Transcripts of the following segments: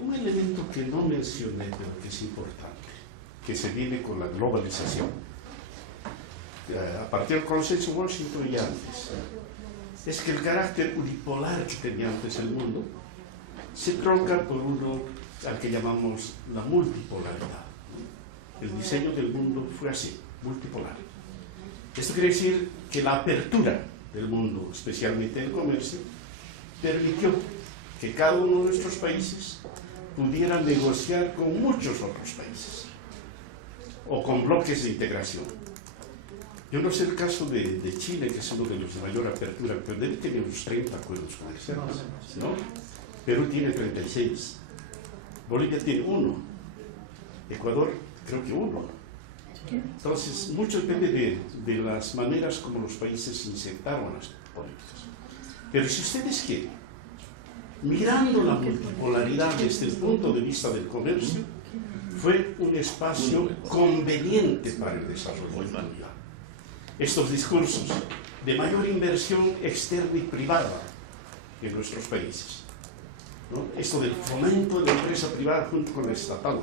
Un elemento que no mencioné, pero que es importante, que se viene con la globalización, a partir del consenso de Washington y antes, es que el carácter unipolar que tenía antes el mundo se trunca por uno al que llamamos la multipolaridad. El diseño del mundo fue así, multipolar. Esto quiere decir que la apertura del mundo, especialmente el comercio, permitió que cada uno de nuestros países pudiera negociar con muchos otros países o con bloques de integración. Yo no sé el caso de Chile, que es uno de los de mayor apertura, pero debe tener unos 30 acuerdos comerciales, ¿no? Perú tiene 36, Bolivia tiene 1, Ecuador creo que 1. Entonces, mucho depende de las maneras como los países insertaron las políticas. Pero si ustedes quieren, mirando la multipolaridad desde el punto de vista del comercio, fue un espacio conveniente para el desarrollo mundial. Estos discursos de mayor inversión externa y privada en nuestros países, ¿no? Esto del fomento de la empresa privada junto con la estatal,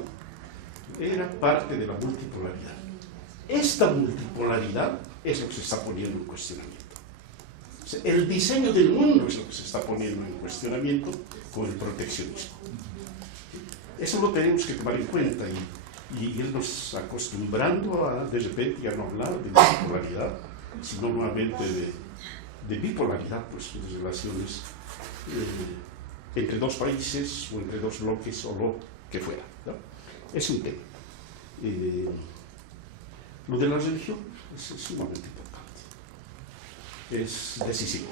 era parte de la multipolaridad. Esta multipolaridad es lo que se está poniendo en cuestionamiento. O sea, el diseño del mundo es lo que se está poniendo en cuestionamiento con el proteccionismo. Eso lo tenemos que tomar en cuenta y irnos acostumbrando a, de repente, ya no hablar de multipolaridad, sino nuevamente de bipolaridad, pues, de relaciones entre dos países o entre dos bloques o lo que fuera, ¿no? Es un tema. Lo de la religión es sumamente importante, es decisivo.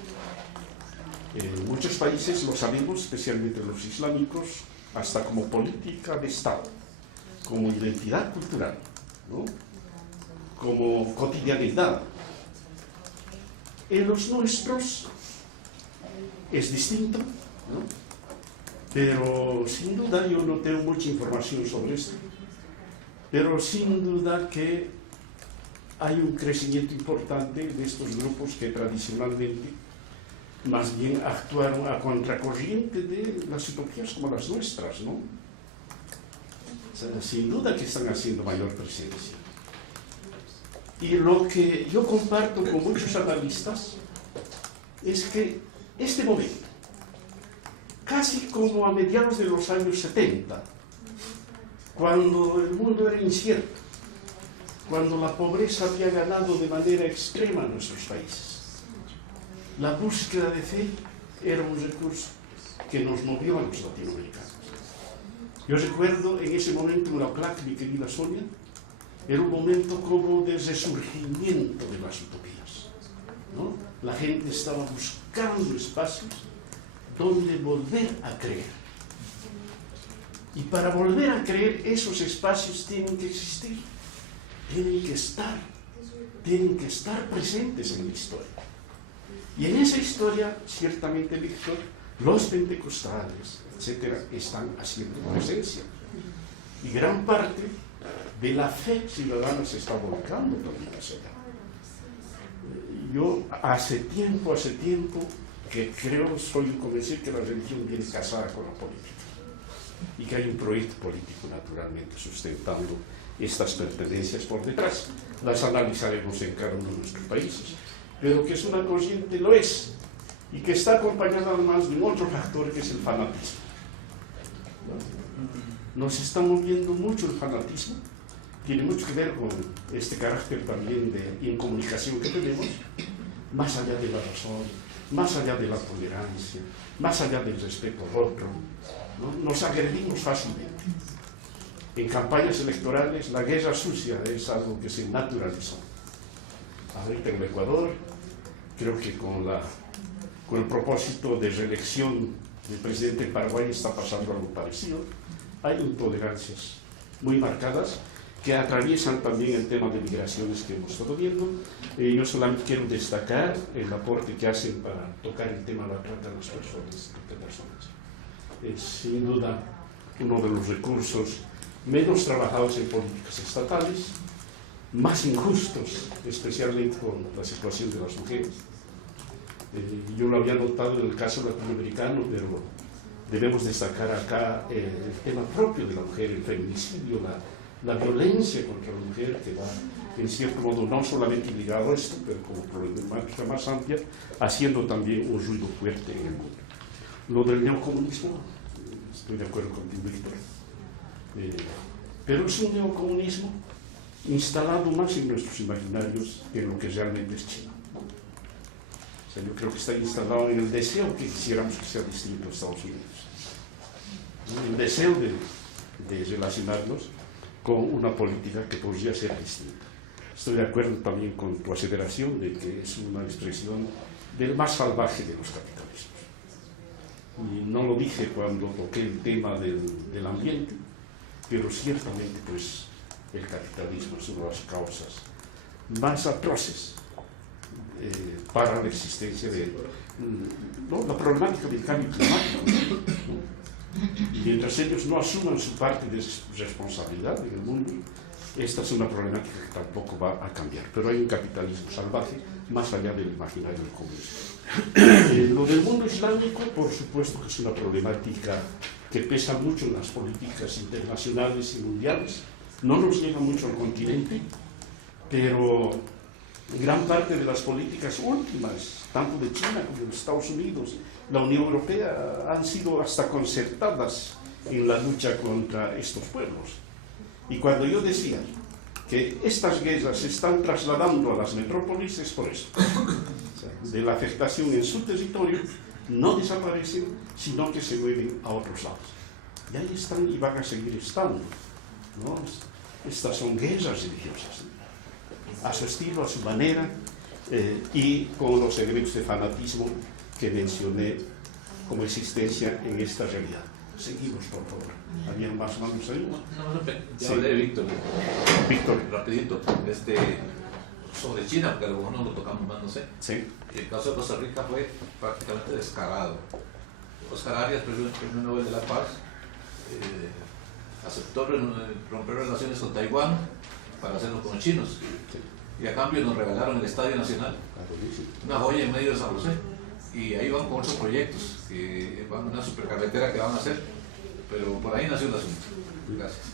En muchos países lo sabemos, especialmente los islámicos, hasta como política de Estado, como identidad cultural, ¿no? Como cotidianidad. En los nuestros es distinto, ¿no? Pero sin duda yo no tengo mucha información sobre esto, pero sin duda que hay un crecimiento importante de estos grupos que tradicionalmente más bien actuaron a contracorriente de las utopías como las nuestras, ¿no? O sea, sin duda que están haciendo mayor presencia. Y lo que yo comparto con muchos analistas es que este momento, casi como a mediados de los años 70, cuando el mundo era incierto, cuando la pobreza había ganado de manera extrema en nuestros países, la búsqueda de fe era un recurso que nos movió a los latinoamericanos. Yo recuerdo en ese momento, en la placa, mi querida Sonia, era un momento como de resurgimiento de las utopías, ¿no? La gente estaba buscando espacios donde volver a creer. Y para volver a creer, esos espacios tienen que existir, tienen que estar presentes en la historia. Y en esa historia, ciertamente, Víctor, los pentecostales, etcétera, están haciendo presencia. Y gran parte de la fe ciudadana se está volcando también hacia allá. Yo hace tiempo, que soy convencido que la religión viene casada con la política. Y que hay un proyecto político, naturalmente, sustentando estas pertenencias por detrás. Las analizaremos en cada uno de nuestros países. Pero que es una corriente, lo es. Y que está acompañada además de un otro factor, que es el fanatismo. Nos está moviendo mucho el fanatismo. Tiene mucho que ver con este carácter también de incomunicación que tenemos, más allá de la razón, más allá de la tolerancia, más allá del respeto al otro, ¿no? Nos agredimos fácilmente. En campañas electorales la guerra sucia es algo que se naturalizó. Ahorita en el Ecuador, creo que con el propósito de reelección del presidente de Paraguay está pasando algo parecido. Hay intolerancias muy marcadas que atraviesan también el tema de migraciones que hemos estado viendo. Yo solamente quiero destacar el aporte que hacen para tocar el tema de la trata de las personas. Es sin duda uno de los recursos menos trabajados en políticas estatales, más injustos, especialmente con la situación de las mujeres. Yo lo había notado en el caso latinoamericano, pero debemos destacar acá el tema propio de la mujer, el feminicidio, la violencia contra la mujer, que va, en cierto modo, no solamente ligado a esto, pero como problemática más amplia, haciendo también un ruido fuerte en el mundo. Lo del neocomunismo, estoy de acuerdo con Víctor, pero es un neocomunismo instalado más en nuestros imaginarios que en lo que realmente es China. O sea, yo creo que está instalado en el deseo que quisiéramos que sea distinto a Estados Unidos. El deseo de relacionarnos con una política que podría ser distinta. Estoy de acuerdo también con tu aseveración de que es una expresión del más salvaje de los capitalismos. Y no lo dije cuando toqué el tema del ambiente, pero ciertamente pues el capitalismo es una de las causas más atroces para la existencia de la problemática del cambio climático, ¿no? Y mientras ellos no asuman su parte de responsabilidad en el mundo, esta es una problemática que tampoco va a cambiar. Pero hay un capitalismo salvaje más allá del imaginario del comunismo. Lo del mundo islámico, por supuesto que es una problemática que pesa mucho en las políticas internacionales y mundiales. No nos llega mucho al continente, pero gran parte de las políticas últimas, tanto de China como de Estados Unidos, la Unión Europea, han sido hasta concertadas en la lucha contra estos pueblos. Y cuando yo decía que estas guerras se están trasladando a las metrópolis, es por eso. O sea, de la afectación en su territorio no desaparecen, sino que se mueven a otros lados. Y ahí están y van a seguir estando, ¿no? Estas son guerras religiosas, ¿no? A su estilo, a su manera, y con los elementos de fanatismo que mencioné como existencia en esta realidad. Seguimos, por favor. ¿Habían más manos ahí? Ya hablé de Víctor. Víctor. Rapidito. Sobre China, porque a lo mejor no lo tocamos más, no sé. Sí. El caso de Costa Rica fue prácticamente descarado. Oscar Arias, premio Nobel de la Paz, aceptó romper relaciones con Taiwán para hacerlo con los chinos. Y a cambio nos regalaron el Estadio Nacional, una joya en medio de San José. Y ahí van con otros proyectos, que van una supercarretera que van a hacer, pero por ahí nació el asunto. Gracias.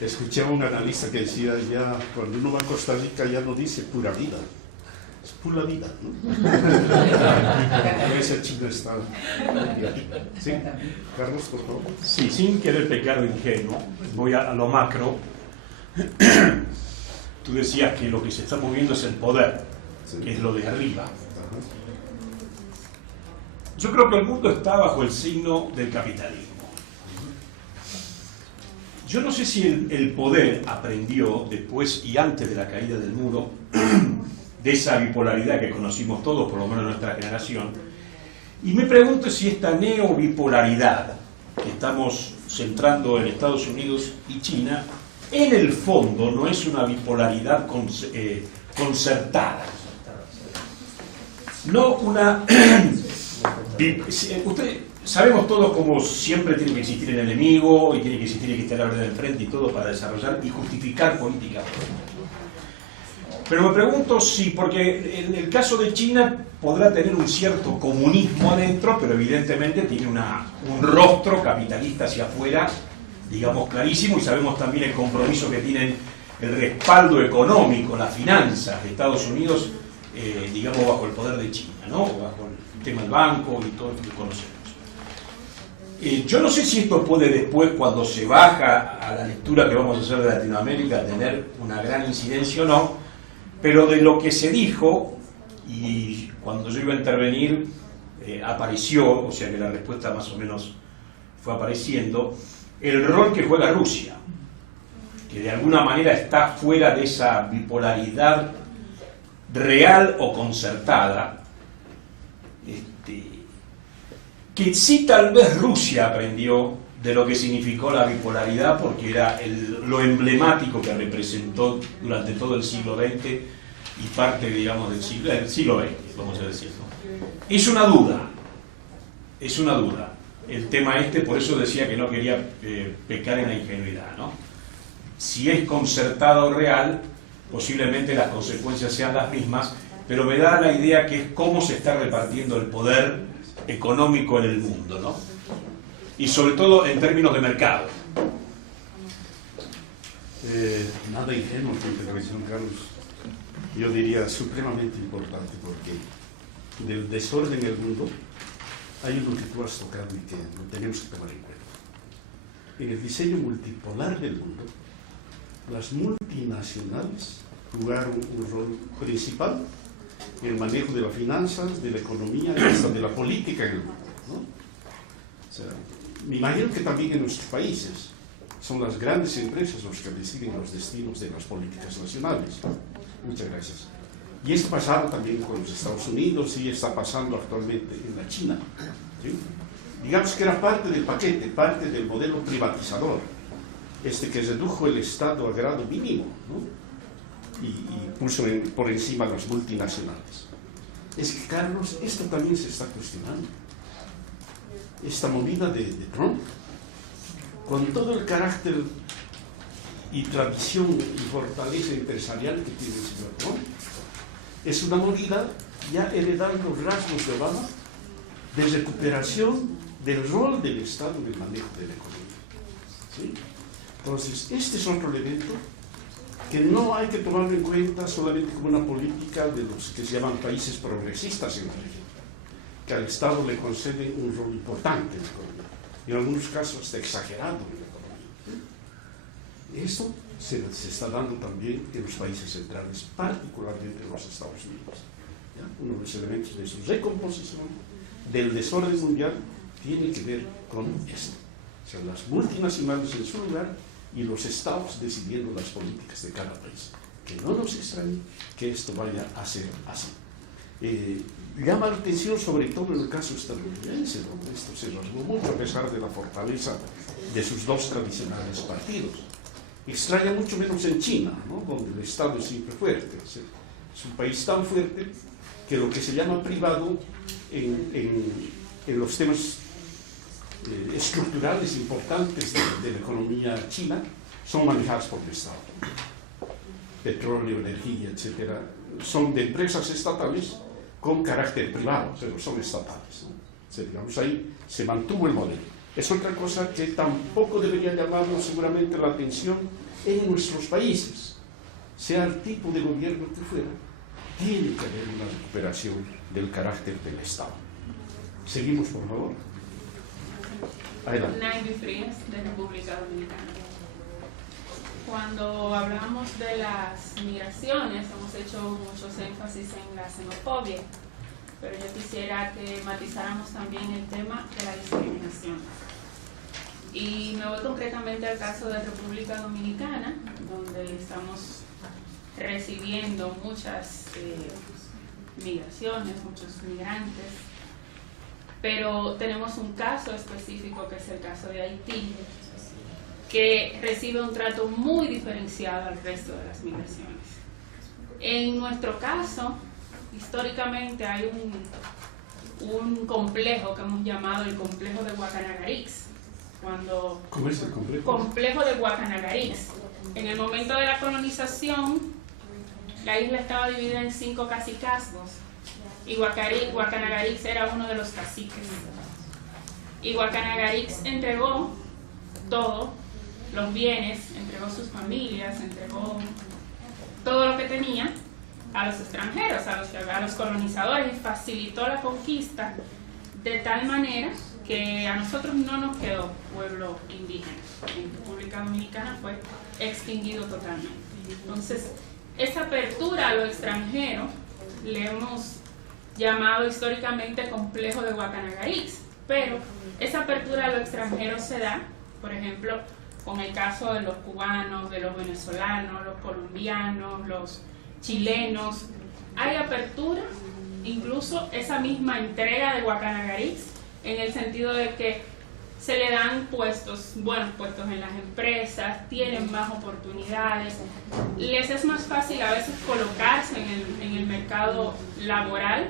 Escuché a un analista que decía, ya cuando uno va a Costa Rica ya no dice pura vida, es pura vida, ¿no? Ese chino está... ¿Sí? Carlos, por favor. Sí, sin querer pecar de ingenuo, voy a lo macro. Tú decías que lo que se está moviendo es el poder, que es lo de arriba. Yo creo que el mundo está bajo el signo del capitalismo. Yo no sé si el poder aprendió después y antes de la caída del muro de esa bipolaridad que conocimos todos, por lo menos nuestra generación, y me pregunto si esta neobipolaridad que estamos centrando en Estados Unidos y China, en el fondo no es una bipolaridad concertada, no una... Sabemos todos cómo siempre tiene que existir el enemigo y tiene que existir el que esté a la verdad del frente y todo para desarrollar y justificar políticas. Pero me pregunto si, porque en el caso de China podrá tener un cierto comunismo adentro, pero evidentemente tiene un rostro capitalista hacia afuera, digamos, clarísimo, y sabemos también el compromiso que tienen, el respaldo económico, las finanzas de Estados Unidos, digamos, bajo el poder de China, ¿no? Bajo el tema del banco y todo lo que conocemos. Yo no sé si esto puede después, cuando se baja a la lectura que vamos a hacer de Latinoamérica, tener una gran incidencia o no, pero de lo que se dijo, y cuando yo iba a intervenir, apareció, o sea que la respuesta más o menos fue apareciendo, el rol que juega Rusia, que de alguna manera está fuera de esa bipolaridad real o concertada, que sí tal vez Rusia aprendió de lo que significó la bipolaridad, porque era lo emblemático que representó durante todo el siglo XX y parte, digamos, del siglo XX, vamos a decir, ¿no? Es una duda el tema por eso decía que no quería pecar en la ingenuidad, ¿no? Si es concertado o real, posiblemente las consecuencias sean las mismas, pero me da la idea que es cómo se está repartiendo el poder económico en el mundo, ¿no? y sobre todo en términos de mercado. Nada ingenuo tu intervención, Carlos. Yo diría supremamente importante, porque del desorden en el mundo hay uno que tú has tocado y que lo tenemos que tomar en cuenta. En el diseño multipolar del mundo, las multinacionales jugaron un rol principal en el manejo de las finanzas, de la economía y hasta de la política en el mundo, ¿no? O sea, me imagino que también en nuestros países son las grandes empresas los que deciden los destinos de las políticas nacionales. Muchas gracias. Y esto pasaba también con los Estados Unidos y está pasando actualmente en la China, ¿sí? Digamos que era parte del paquete, parte del modelo privatizador, que redujo el Estado a grado mínimo, ¿no? Y puso por encima las multinacionales. Es que, Carlos, esto también se está cuestionando. Esta movida de Trump, con todo el carácter y tradición y fortaleza empresarial que tiene el señor Trump, es una movida ya heredando los rasgos de Obama de recuperación del rol del Estado en el manejo de la economía, ¿sí? Entonces, este es otro elemento que no hay que tomarlo en cuenta solamente como una política de los que se llaman países progresistas en la región, que al Estado le conceden un rol importante en la economía, y en algunos casos está exagerado en la economía. Esto se está dando también en los países centrales, particularmente en los Estados Unidos, ¿ya? Uno de los elementos de su recomposición del desorden mundial tiene que ver con esto. O sea, las multinacionales en su lugar y los estados decidiendo las políticas de cada país. Que no nos extrañe que esto vaya a ser así. Llama la atención sobre todo en el caso estadounidense, donde esto se rasgó mucho a pesar de la fortaleza de sus dos tradicionales partidos. Extraña mucho menos en China, ¿no? Donde el Estado es siempre fuerte. Es un país tan fuerte que lo que se llama privado en los temas estructurales importantes de la economía china son manejados por el Estado. Petróleo, energía, etcétera, son de empresas estatales con carácter privado, pero son estatales, ¿no? O sea, digamos, ahí se mantuvo el modelo. Es otra cosa que tampoco debería llamarnos seguramente la atención en nuestros países. Sea el tipo de gobierno que fuera, tiene que haber una recuperación del carácter del Estado. Seguimos, por favor. Adelante. Naivi Frías, de República Dominicana. Cuando hablamos de las migraciones, hemos hecho muchos énfasis en la xenofobia, pero yo quisiera que matizáramos también el tema de la discriminación. Y me voy concretamente al caso de República Dominicana, donde estamos recibiendo muchas migraciones, muchos migrantes, pero tenemos un caso específico que es el caso de Haití, que recibe un trato muy diferenciado al resto de las migraciones. En nuestro caso, históricamente hay un complejo que hemos llamado el complejo de Guacanagarix. ¿Cómo es el complejo? Complejo de Guacanagarix. En el momento de la colonización, la isla estaba dividida en 5 cacicazgos y Guacanagarix era uno de los caciques. Y Guacanagarix entregó todo, los bienes, entregó sus familias, entregó todo lo que tenía a los extranjeros, a los colonizadores, y facilitó la conquista de tal manera que a nosotros no nos quedó pueblo indígena. En República Dominicana fue extinguido totalmente. Entonces, esa apertura a lo extranjero le hemos llamado históricamente complejo de Guacanagarix, pero esa apertura a lo extranjero se da, por ejemplo, con el caso de los cubanos, de los venezolanos, los colombianos, los chilenos. Hay apertura, incluso esa misma entrega de Guacanagarix, en el sentido de que se le dan buenos puestos en las empresas, tienen más oportunidades, les es más fácil a veces colocarse en el mercado laboral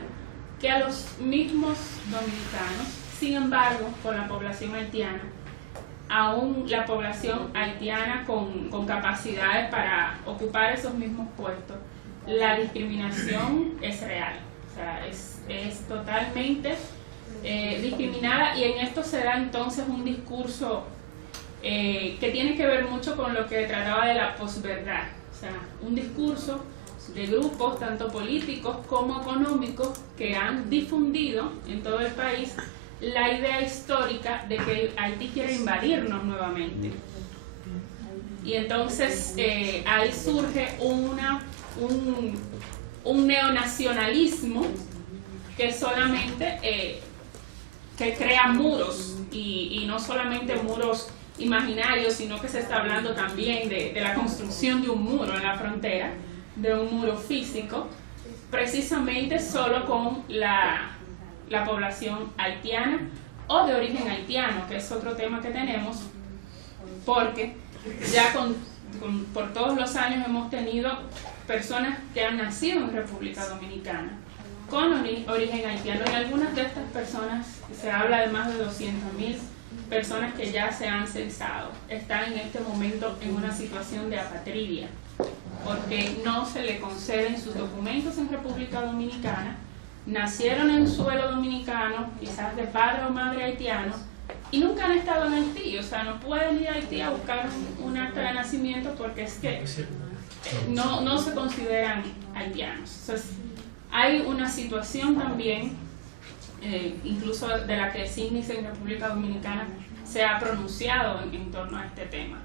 que a los mismos dominicanos. Sin embargo, con la población haitiana, aún la población haitiana con capacidades para ocupar esos mismos puestos, la discriminación es real. O sea, es totalmente discriminada, y en esto se da entonces un discurso que tiene que ver mucho con lo que trataba de la posverdad, o sea, un discurso de grupos tanto políticos como económicos que han difundido en todo el país la idea histórica de que Haití quiere invadirnos nuevamente. Y entonces ahí surge un neonacionalismo que solamente que crea muros, y no solamente muros imaginarios, sino que se está hablando también de la construcción de un muro en la frontera, de un muro físico, precisamente solo con la población haitiana o de origen haitiano, que es otro tema que tenemos, porque ya por todos los años hemos tenido personas que han nacido en República Dominicana con origen haitiano, y algunas de estas personas, se habla de más de 200.000 personas que ya se han censado, están en este momento en una situación de apatridia, porque no se le conceden sus documentos en República Dominicana, nacieron en suelo dominicano, quizás de padre o madre haitiano, y nunca han estado en Haití, o sea, no pueden ir a Haití a buscar un acta de nacimiento porque es que no se consideran haitianos. Entonces, hay una situación también, incluso de la que Síndice en República Dominicana se ha pronunciado en torno a este tema.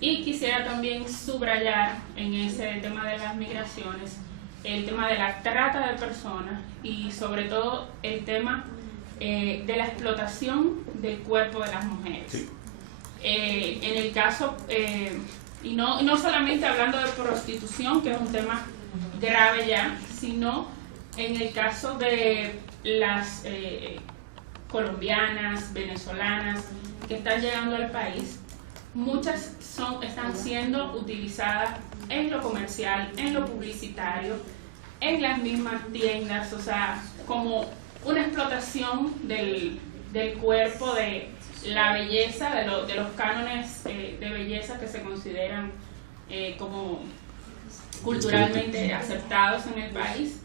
Y quisiera también subrayar en ese tema de las migraciones el tema de la trata de personas y sobre todo el tema de la explotación del cuerpo de las mujeres. Sí. En el caso, y no solamente hablando de prostitución, que es un tema grave ya, sino en el caso de las colombianas, venezolanas que están llegando al país, muchas están siendo utilizadas en lo comercial, en lo publicitario, en las mismas tiendas, o sea, como una explotación del cuerpo, de la belleza, de los cánones de belleza que se consideran como culturalmente aceptados en el país,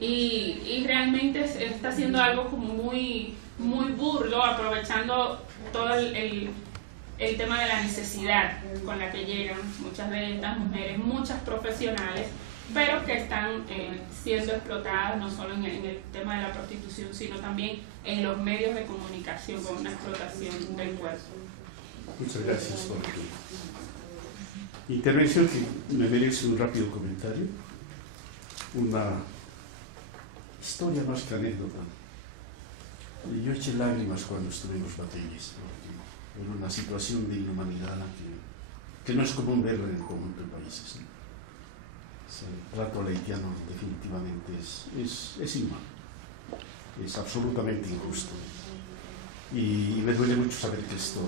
y realmente está haciendo algo como muy burdo, aprovechando todo el tema de la necesidad con la que llegan muchas de estas mujeres, muchas profesionales, pero que están siendo explotadas no solo en el tema de la prostitución, sino también en los medios de comunicación, con una explotación del cuerpo. Muchas gracias por tu intervención, que me merece un rápido comentario. Una historia más que anécdota. Yo eché lágrimas cuando estuve en los batalles, porque era una situación de inhumanidad que no es común verla en el conjunto de países, ¿no? El trato al haitiano definitivamente es inhumano, es absolutamente injusto, y me duele mucho saber que esto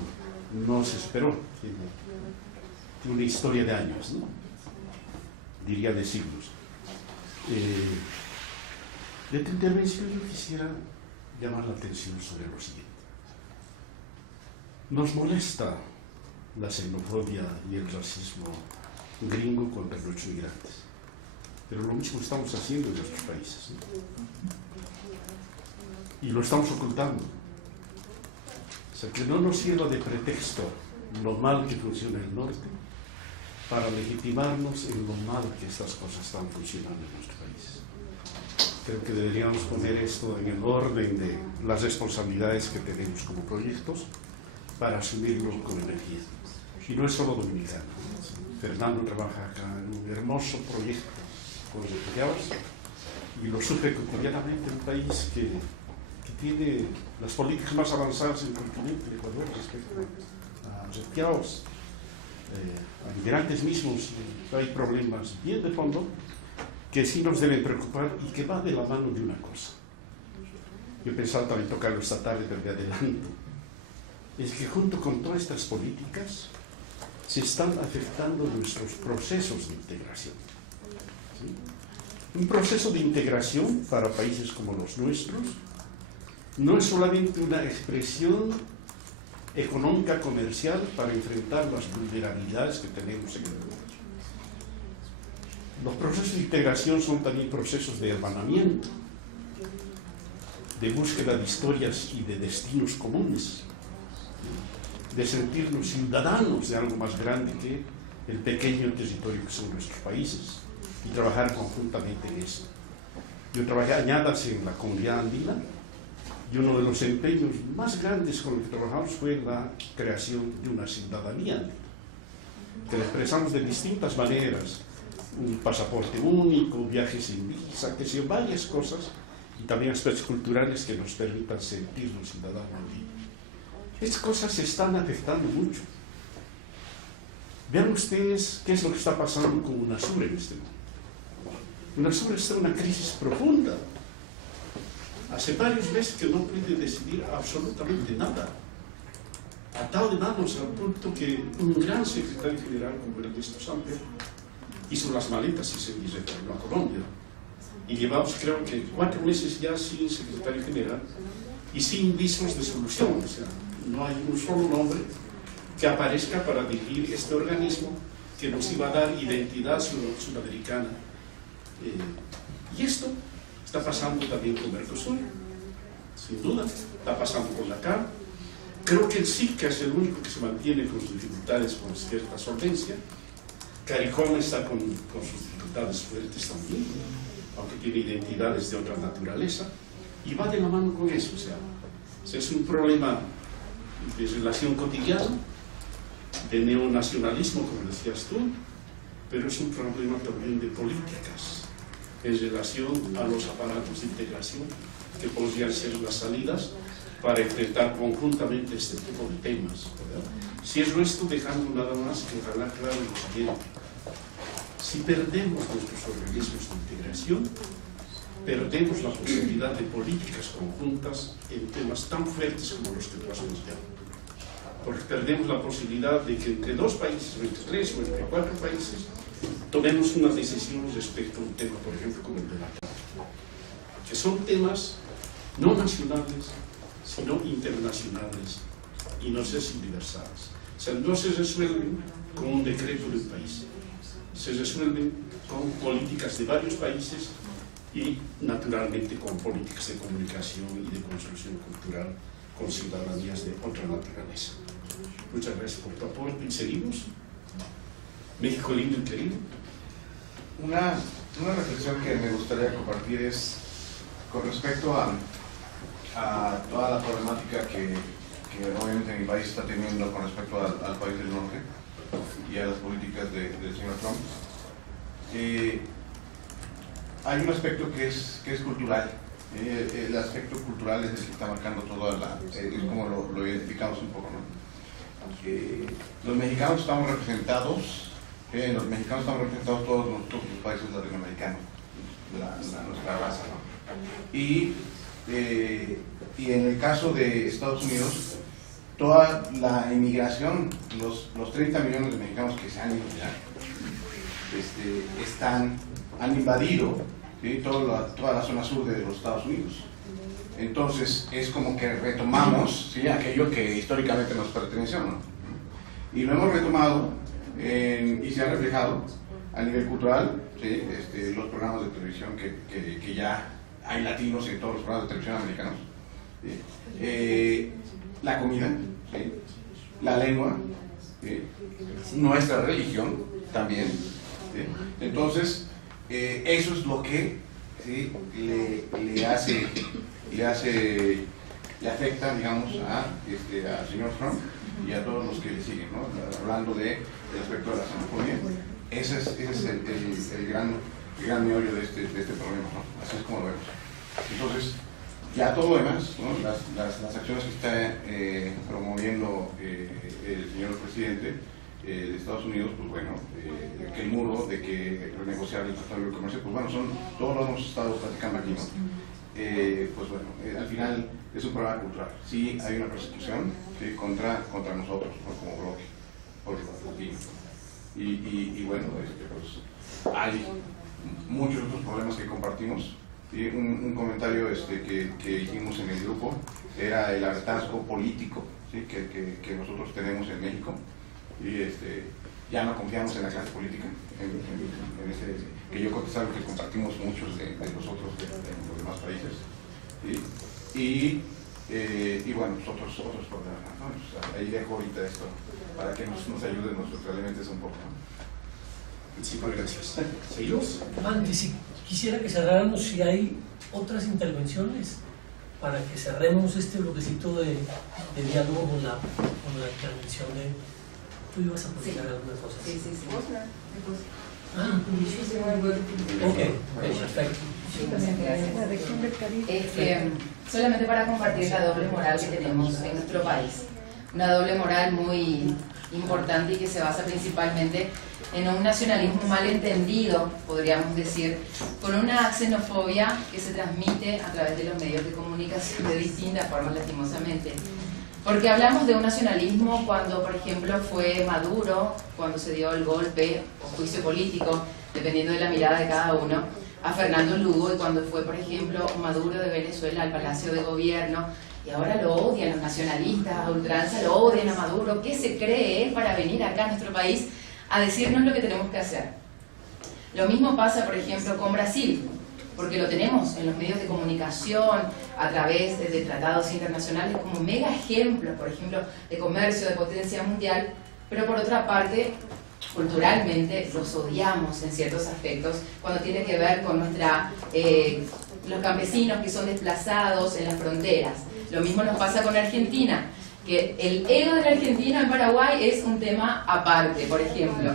no se esperó. Tiene una historia de años, ¿no? Diría de siglos. De tu intervención yo quisiera llamar la atención sobre lo siguiente. Nos molesta la xenofobia y el racismo gringo contra los migrantes, pero lo mismo estamos haciendo en nuestros países, ¿no? Y lo estamos ocultando. O sea, que no nos sirva de pretexto lo mal que funciona el norte para legitimarnos en lo mal que estas cosas están funcionando en nuestro país. Creo que deberíamos poner esto en el orden de las responsabilidades que tenemos como proyectos para asumirlo con energía. Y no es solo dominicano. Fernando trabaja acá en un hermoso proyecto con los refugiados y lo sufre cotidianamente en un país que tiene las políticas más avanzadas en el continente de Ecuador respecto a refugiados, a migrantes mismos. Hay problemas bien de fondo que sí nos deben preocupar y que va de la mano de una cosa. Yo pensaba también tocarlo esta tarde, pero me adelanto. Es que junto con todas estas políticas se están afectando nuestros procesos de integración. ¿Sí? Un proceso de integración para países como los nuestros no es solamente una expresión económica comercial para enfrentar las vulnerabilidades que tenemos en el mundo. Los procesos de integración son también procesos de hermanamiento. de búsqueda de historias y de destinos comunes, de sentirnos ciudadanos de algo más grande que el pequeño territorio que son nuestros países, y trabajar conjuntamente en eso. Yo trabajé añadas en la comunidad andina, y uno de los empeños más grandes con los que trabajamos fue la creación de una ciudadanía andina, que la expresamos de distintas maneras: un pasaporte único, viajes sin visa, que sean varias cosas, y también aspectos culturales que nos permitan sentirnos ciudadanos andinos. Estas cosas se están afectando mucho. Vean ustedes qué es lo que está pasando con UNASUR en este momento. UNASUR está en una crisis profunda. Hace varios meses que no puede decidir absolutamente nada. Atado de manos al punto que un gran secretario general como Ernesto Samper hizo las maletas y se retornó a Colombia. Y llevamos, creo que 4 meses ya sin secretario general y sin visos de solución. O sea, no hay un solo nombre que aparezca para dirigir este organismo que nos iba a dar identidad sudamericana. Y esto está pasando también con Mercosur, sin duda, está pasando con la CAR. Creo que el SICA es el único que se mantiene con sus dificultades con cierta solvencia. CARICOM está con sus dificultades fuertes también, aunque tiene identidades de otra naturaleza, y va de la mano con eso. O sea, es un problema de relación cotidiana, de neonacionalismo, como decías tú, pero es un problema también de políticas en relación a los aparatos de integración que podrían ser las salidas para enfrentar conjuntamente este tipo de temas, ¿verdad? Cierro esto dejando nada más que ojalá claro lo siguiente: si perdemos nuestros organismos de integración, perdemos la posibilidad de políticas conjuntas en temas tan fuertes como los que tú has mencionado. Porque perdemos la posibilidad de que entre 2 países, o entre 3 o entre 4 países, tomemos unas decisiones respecto a un tema, por ejemplo, como el de la CAR, que son temas no nacionales, sino internacionales, y no sé si universales. O sea, no se resuelven con un decreto de un país, se resuelven con políticas de varios países y, naturalmente, con políticas de comunicación y de construcción cultural con ciudadanías de otra naturaleza. Muchas gracias por tu aporte y seguimos. México lindo y querido. Una reflexión que me gustaría compartir es con respecto a toda la problemática que obviamente mi país está teniendo con respecto al país del norte y a las políticas del señor Trump. Hay un aspecto que es cultural. El aspecto cultural es el que está marcando toda es como lo identificamos un poco, ¿no? Los mexicanos estamos representados todos los países latinoamericanos, nuestra raza, ¿no? Y en el caso de Estados Unidos, toda la inmigración, los 30 millones de mexicanos que se han ido ya, han invadido, ¿sí?, toda la zona sur de los Estados Unidos. Entonces es como que retomamos, ¿sí?, aquello que históricamente nos perteneció, ¿no? Y lo hemos retomado y se ha reflejado a nivel cultural, ¿sí?, los programas de televisión que ya hay latinos en todos los programas de televisión americanos, ¿sí? La comida, ¿sí?, la lengua, ¿sí?, nuestra religión también, ¿sí? Entonces eso es lo que, ¿sí?, le afecta, digamos, al señor Trump y a todos los que le siguen, ¿no? Hablando del aspecto de la xenofobia. Ese es el gran meollo de este problema, ¿no? Así es como lo vemos. Entonces, ya todo lo demás, ¿no?, las acciones que está promoviendo el señor presidente de Estados Unidos, pues bueno, de que el muro, de que renegociar el Tratado de Comercio, pues bueno, todos lo hemos estado platicando aquí, ¿no? Pues bueno, al final es un problema cultural. Sí hay una persecución, ¿sí?, contra nosotros, ¿no?, como bloque, por latinos. Y bueno, pues hay muchos otros problemas que compartimos. ¿Sí? Un comentario que hicimos en el grupo era el hartazgo político, ¿sí?, que nosotros tenemos en México. Y ya no confiamos en la clase política, que yo creo que es algo que compartimos muchos de los otros de los demás países, ¿sí? y bueno, otros problemas, ¿no? O sea, ahí dejo ahorita esto para que nos ayuden, nos realimentes un poco, ¿no? Sí, pues, gracias. ¿Seguimos? Antes, si quisiera que cerráramos, si hay otras intervenciones para que cerremos este bloquecito de diálogo con la intervención de... Tú ibas a publicar algunas cosas. Sí. Ah, ok, perfecto. Solamente para compartir la doble moral que tenemos en nuestro país. Una doble moral muy importante y que se basa principalmente en un nacionalismo mal entendido, podríamos decir, con una xenofobia que se transmite a través de los medios de comunicación de distintas formas, lastimosamente. Porque hablamos de un nacionalismo cuando, por ejemplo, fue Maduro, cuando se dio el golpe o juicio político, dependiendo de la mirada de cada uno, a Fernando Lugo, y cuando fue, por ejemplo, Maduro de Venezuela al Palacio de Gobierno, y ahora lo odian los nacionalistas, a ultranza lo odian a Maduro. ¿Qué se cree para venir acá a nuestro país a decirnos lo que tenemos que hacer? Lo mismo pasa, por ejemplo, con Brasil, porque lo tenemos en los medios de comunicación, a través de tratados internacionales, como mega ejemplos, por ejemplo, de comercio, de potencia mundial, pero por otra parte, culturalmente los odiamos en ciertos aspectos, cuando tiene que ver con los campesinos que son desplazados en las fronteras. Lo mismo nos pasa con Argentina, que el ego del argentino en Paraguay es un tema aparte, por ejemplo.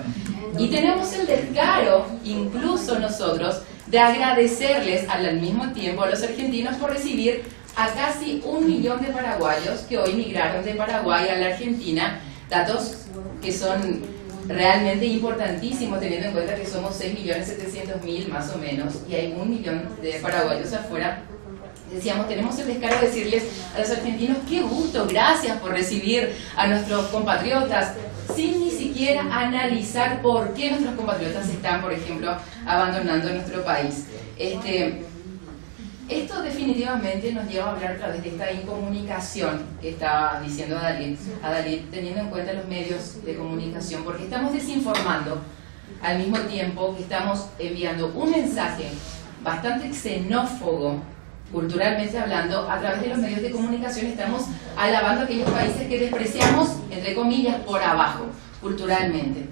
Y tenemos el descaro, incluso nosotros, de agradecerles al mismo tiempo a los argentinos por recibir a casi 1 millón de paraguayos que hoy migraron de Paraguay a la Argentina, datos que son realmente importantísimos teniendo en cuenta que somos 6.700.000 más o menos y hay 1 millón de paraguayos afuera. Decíamos, tenemos el descaro de decirles a los argentinos, qué gusto, gracias por recibir a nuestros compatriotas, sin ni siquiera analizar por qué nuestros compatriotas están, por ejemplo, abandonando nuestro país. Esto definitivamente nos lleva a hablar a través de esta incomunicación que estaba diciendo Dalit, teniendo en cuenta los medios de comunicación, porque estamos desinformando al mismo tiempo que estamos enviando un mensaje bastante xenófobo, culturalmente hablando, a través de los medios de comunicación estamos alabando a aquellos países que despreciamos, entre comillas, por abajo, culturalmente.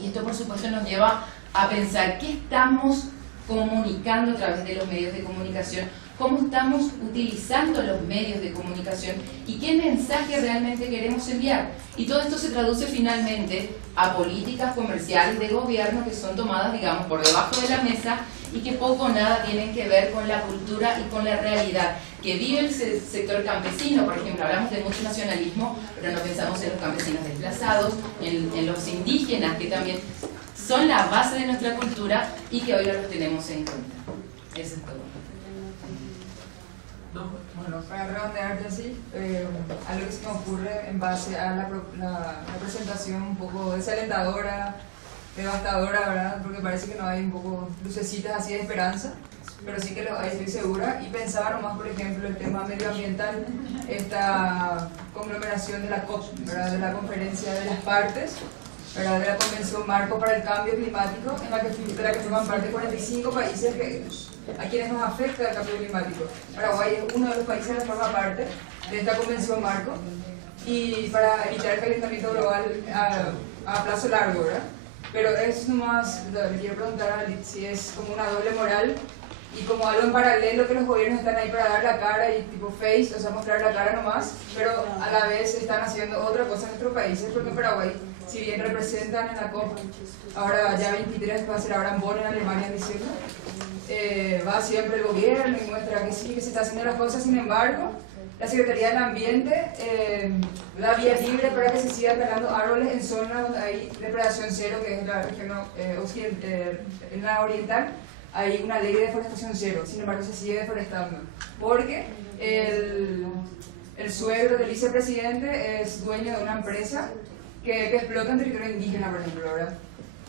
Y esto, por supuesto, nos lleva a pensar qué estamos comunicando a través de los medios de comunicación, cómo estamos utilizando los medios de comunicación y qué mensaje realmente queremos enviar. Y todo esto se traduce finalmente a políticas comerciales de gobierno que son tomadas, digamos, por debajo de la mesa y que poco o nada tienen que ver con la cultura y con la realidad que vive el sector campesino. Por ejemplo, hablamos de mucho nacionalismo, pero no pensamos en los campesinos desplazados, en los indígenas, que también son la base de nuestra cultura y que hoy no los tenemos en cuenta. Eso es todo. Bueno, para redondear así, algo que se me ocurre en base a la presentación un poco desalentadora, devastadora, ¿verdad? Porque parece que no hay un poco lucecitas así de esperanza, pero sí que lo hay, estoy segura. Y pensaba nomás, por ejemplo, el tema medioambiental, esta conglomeración de la COP, ¿verdad? De la Conferencia de las Partes, ¿verdad? De la Convención Marco para el Cambio Climático, de la que forman parte 45 países a quienes nos afecta el cambio climático. Paraguay es uno de los países que forma parte de esta Convención Marco, y para evitar el calentamiento global a plazo largo, ¿verdad? Pero es nomás, le quiero preguntar a Dalit si es como una doble moral y como algo en paralelo, que los gobiernos están ahí para dar la cara y tipo face, o sea, mostrar la cara nomás, pero a la vez están haciendo otra cosa en nuestros países, porque en Paraguay, si bien representan en la COP, ahora ya 23, que va a ser ahora en Bonn, en Alemania, en diciembre, va siempre el gobierno y muestra que sí, que se está haciendo las cosas. Sin embargo, la Secretaría del Ambiente da vía libre para que se sigan talando árboles en zonas donde hay depredación cero, que es la región en la oriental. Hay una ley de deforestación cero, sin embargo se sigue deforestando, porque el suegro del vicepresidente es dueño de una empresa que explota en territorio indígena, por ejemplo, ¿verdad?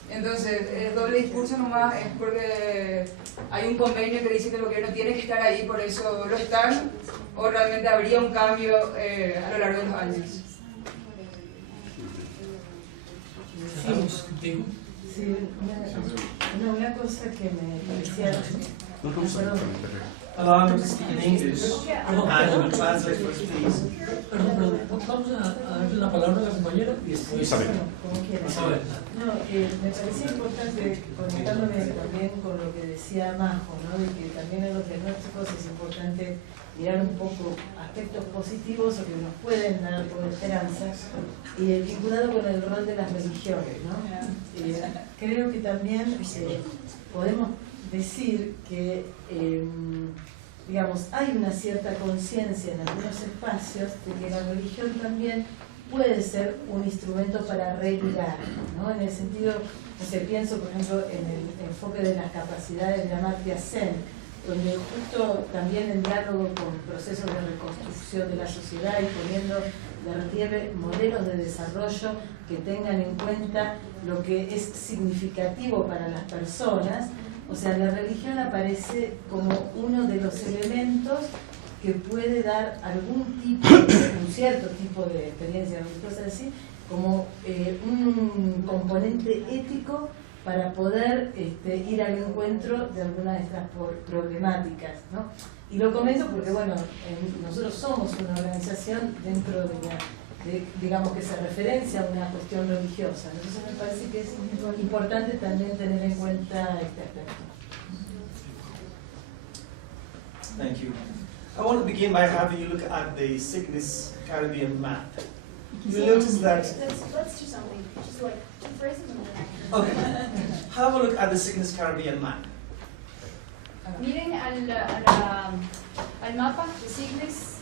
Entonces, el doble discurso nomás es porque hay un convenio que dice que el gobierno tiene que estar ahí, por eso lo están, o realmente habría un cambio a lo largo de los años. Cerramos contigo. Sí, una cosa que me parecía No, no, absolutamente. Allow me to speak in English and will translate first, please. Perdón, vamos a darle la palabra a la compañera y después... Isabel. Como quieras. Isabel. No, me parecía importante, conectándome también con lo que decía Majo, ¿no? De que también en los diagnósticos es importante mirar un poco aspectos positivos o que nos pueden dar algo de esperanza, y vinculado con el rol de las religiones, ¿no? Creo que también podemos decir que, digamos, hay una cierta conciencia en algunos espacios de que la religión también puede ser un instrumento para regular, ¿no? En el sentido, no sé, pienso por ejemplo en el enfoque de las capacidades de Amartya Sen, donde justo también en diálogo con procesos de reconstrucción de la sociedad y poniendo de relieve modelos de desarrollo que tengan en cuenta lo que es significativo para las personas. O sea, la religión aparece como uno de los elementos que puede dar algún tipo, un cierto tipo de experiencia religiosa así, como un componente ético para poder ir al encuentro de algunas de estas problemáticas, ¿no? Y lo comento porque, bueno, nosotros somos una organización dentro de digamos que se referencia a una cuestión religiosa. Entonces me parece que es importante también tener en cuenta este aspecto. Thank you. I want to begin by having you look at the Cygnus Caribbean map. You notice that... Let's do something, just like 2 phrases and then... Okay. Have a look at the Cygnus Caribbean map. Miren al mapa de Cygnus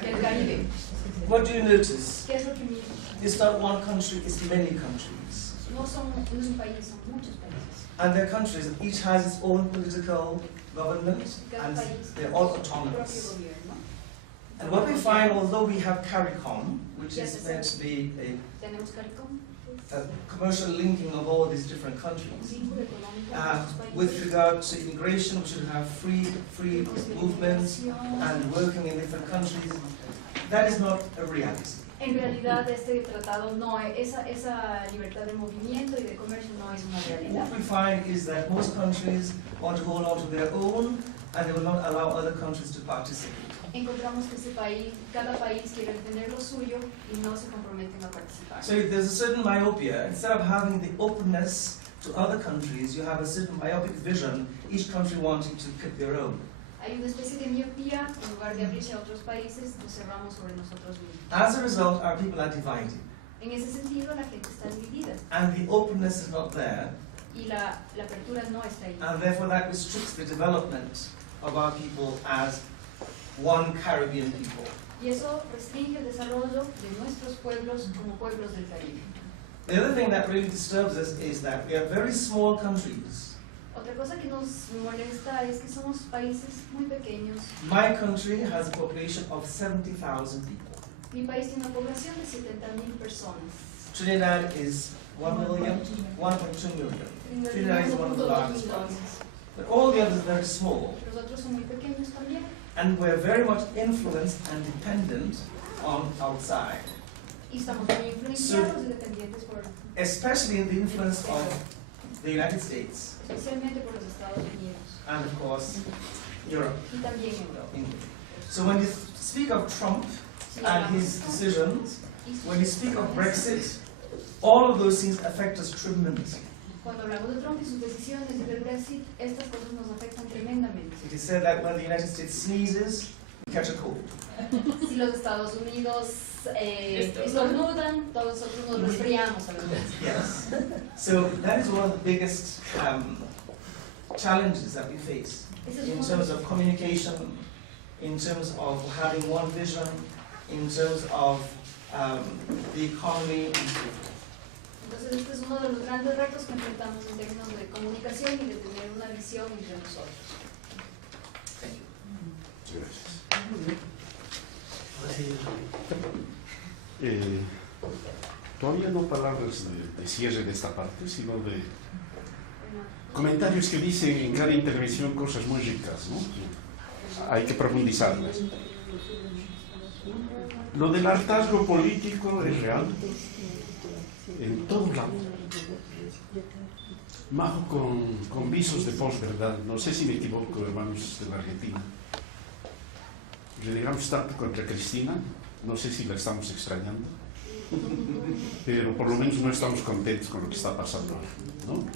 del Caribe. What do you notice? ¿Qué es lo que miren? It's not one country, it's many countries. No es un país, son muchos países. And their countries, each has its own political government, Cada and país they're all tiene su propio autonomous. gobierno. And what we find, although we have CARICOM, which Yes, is sir. meant to be Tenemos CARICOM, a commercial linking of all these different countries, vínculo económico con estos with países. regard to immigration, we should have free movements and working in different countries. That is not a reality. En realidad este tratado no es, esa libertad de movimiento y de comercio no es una realidad. What we find is that most countries want to hold on to their own and they will not allow other countries to participate. Encontramos que cada país quiere tener lo suyo y no se comprometen a participar. So if there's a certain myopia, instead of having the openness to other countries, you have a certain myopic vision, each country wanting to pick their own. Hay una especie de miopía, en lugar de abrirse a otros países, nos cerramos sobre nosotros mismos. As a result, our people are divided. En ese sentido, la gente está dividida And the openness is not there, y la apertura no está ahí. and therefore that restricts the development of our people as one Caribbean people. Y eso restringe el desarrollo de nuestros pueblos como pueblos del Caribe. The other thing that really disturbs us is that we are very small countries. Otra cosa que nos molesta es que somos países muy pequeños. My country has a population of 70,000 people. Mi país tiene una población de 70,000 personas. Trinidad is 1 million, 1.2 million. Trinidad is one of the largest ones. But all the others are very small. Los otros son muy pequeños también. And we're very much influenced and dependent on outside. Y estamos muy influenciados y dependientes por, Especially in the influence of the United States especialmente por los Estados Unidos and of course Europe. y también Europa. So when you speak of Trump Si and hablamos his de decisions, Trump, when you speak of Brexit, all of those things affect us tremendously. cuando hablamos de Trump y sus decisiones y del Brexit, estas cosas nos afectan tremendamente. It is said that when the United States sneezes, we catch a cold. Si los Estados Unidos estornudan, todos nosotros nos resfriamos a la vez. Yes. So that is one of the biggest challenges that we face in terms of communication, in terms of having one vision, in terms of the economy and so forth. Entonces este es uno de los grandes retos que enfrentamos en términos de comunicación y de tener una visión entre nosotros. Thank you. Todavía no palabras de cierre de esta parte, sino de comentarios que dicen en cada intervención cosas muy ricas, ¿no? Hay que profundizarlas. Lo del hartazgo político es real en todos lados. Majo con visos de posverdad, no sé si me equivoco, hermanos de la Argentina. Renegamos tanto contra Cristina, no sé si la estamos extrañando, pero por lo menos no estamos contentos con lo que está pasando ahora, ¿no?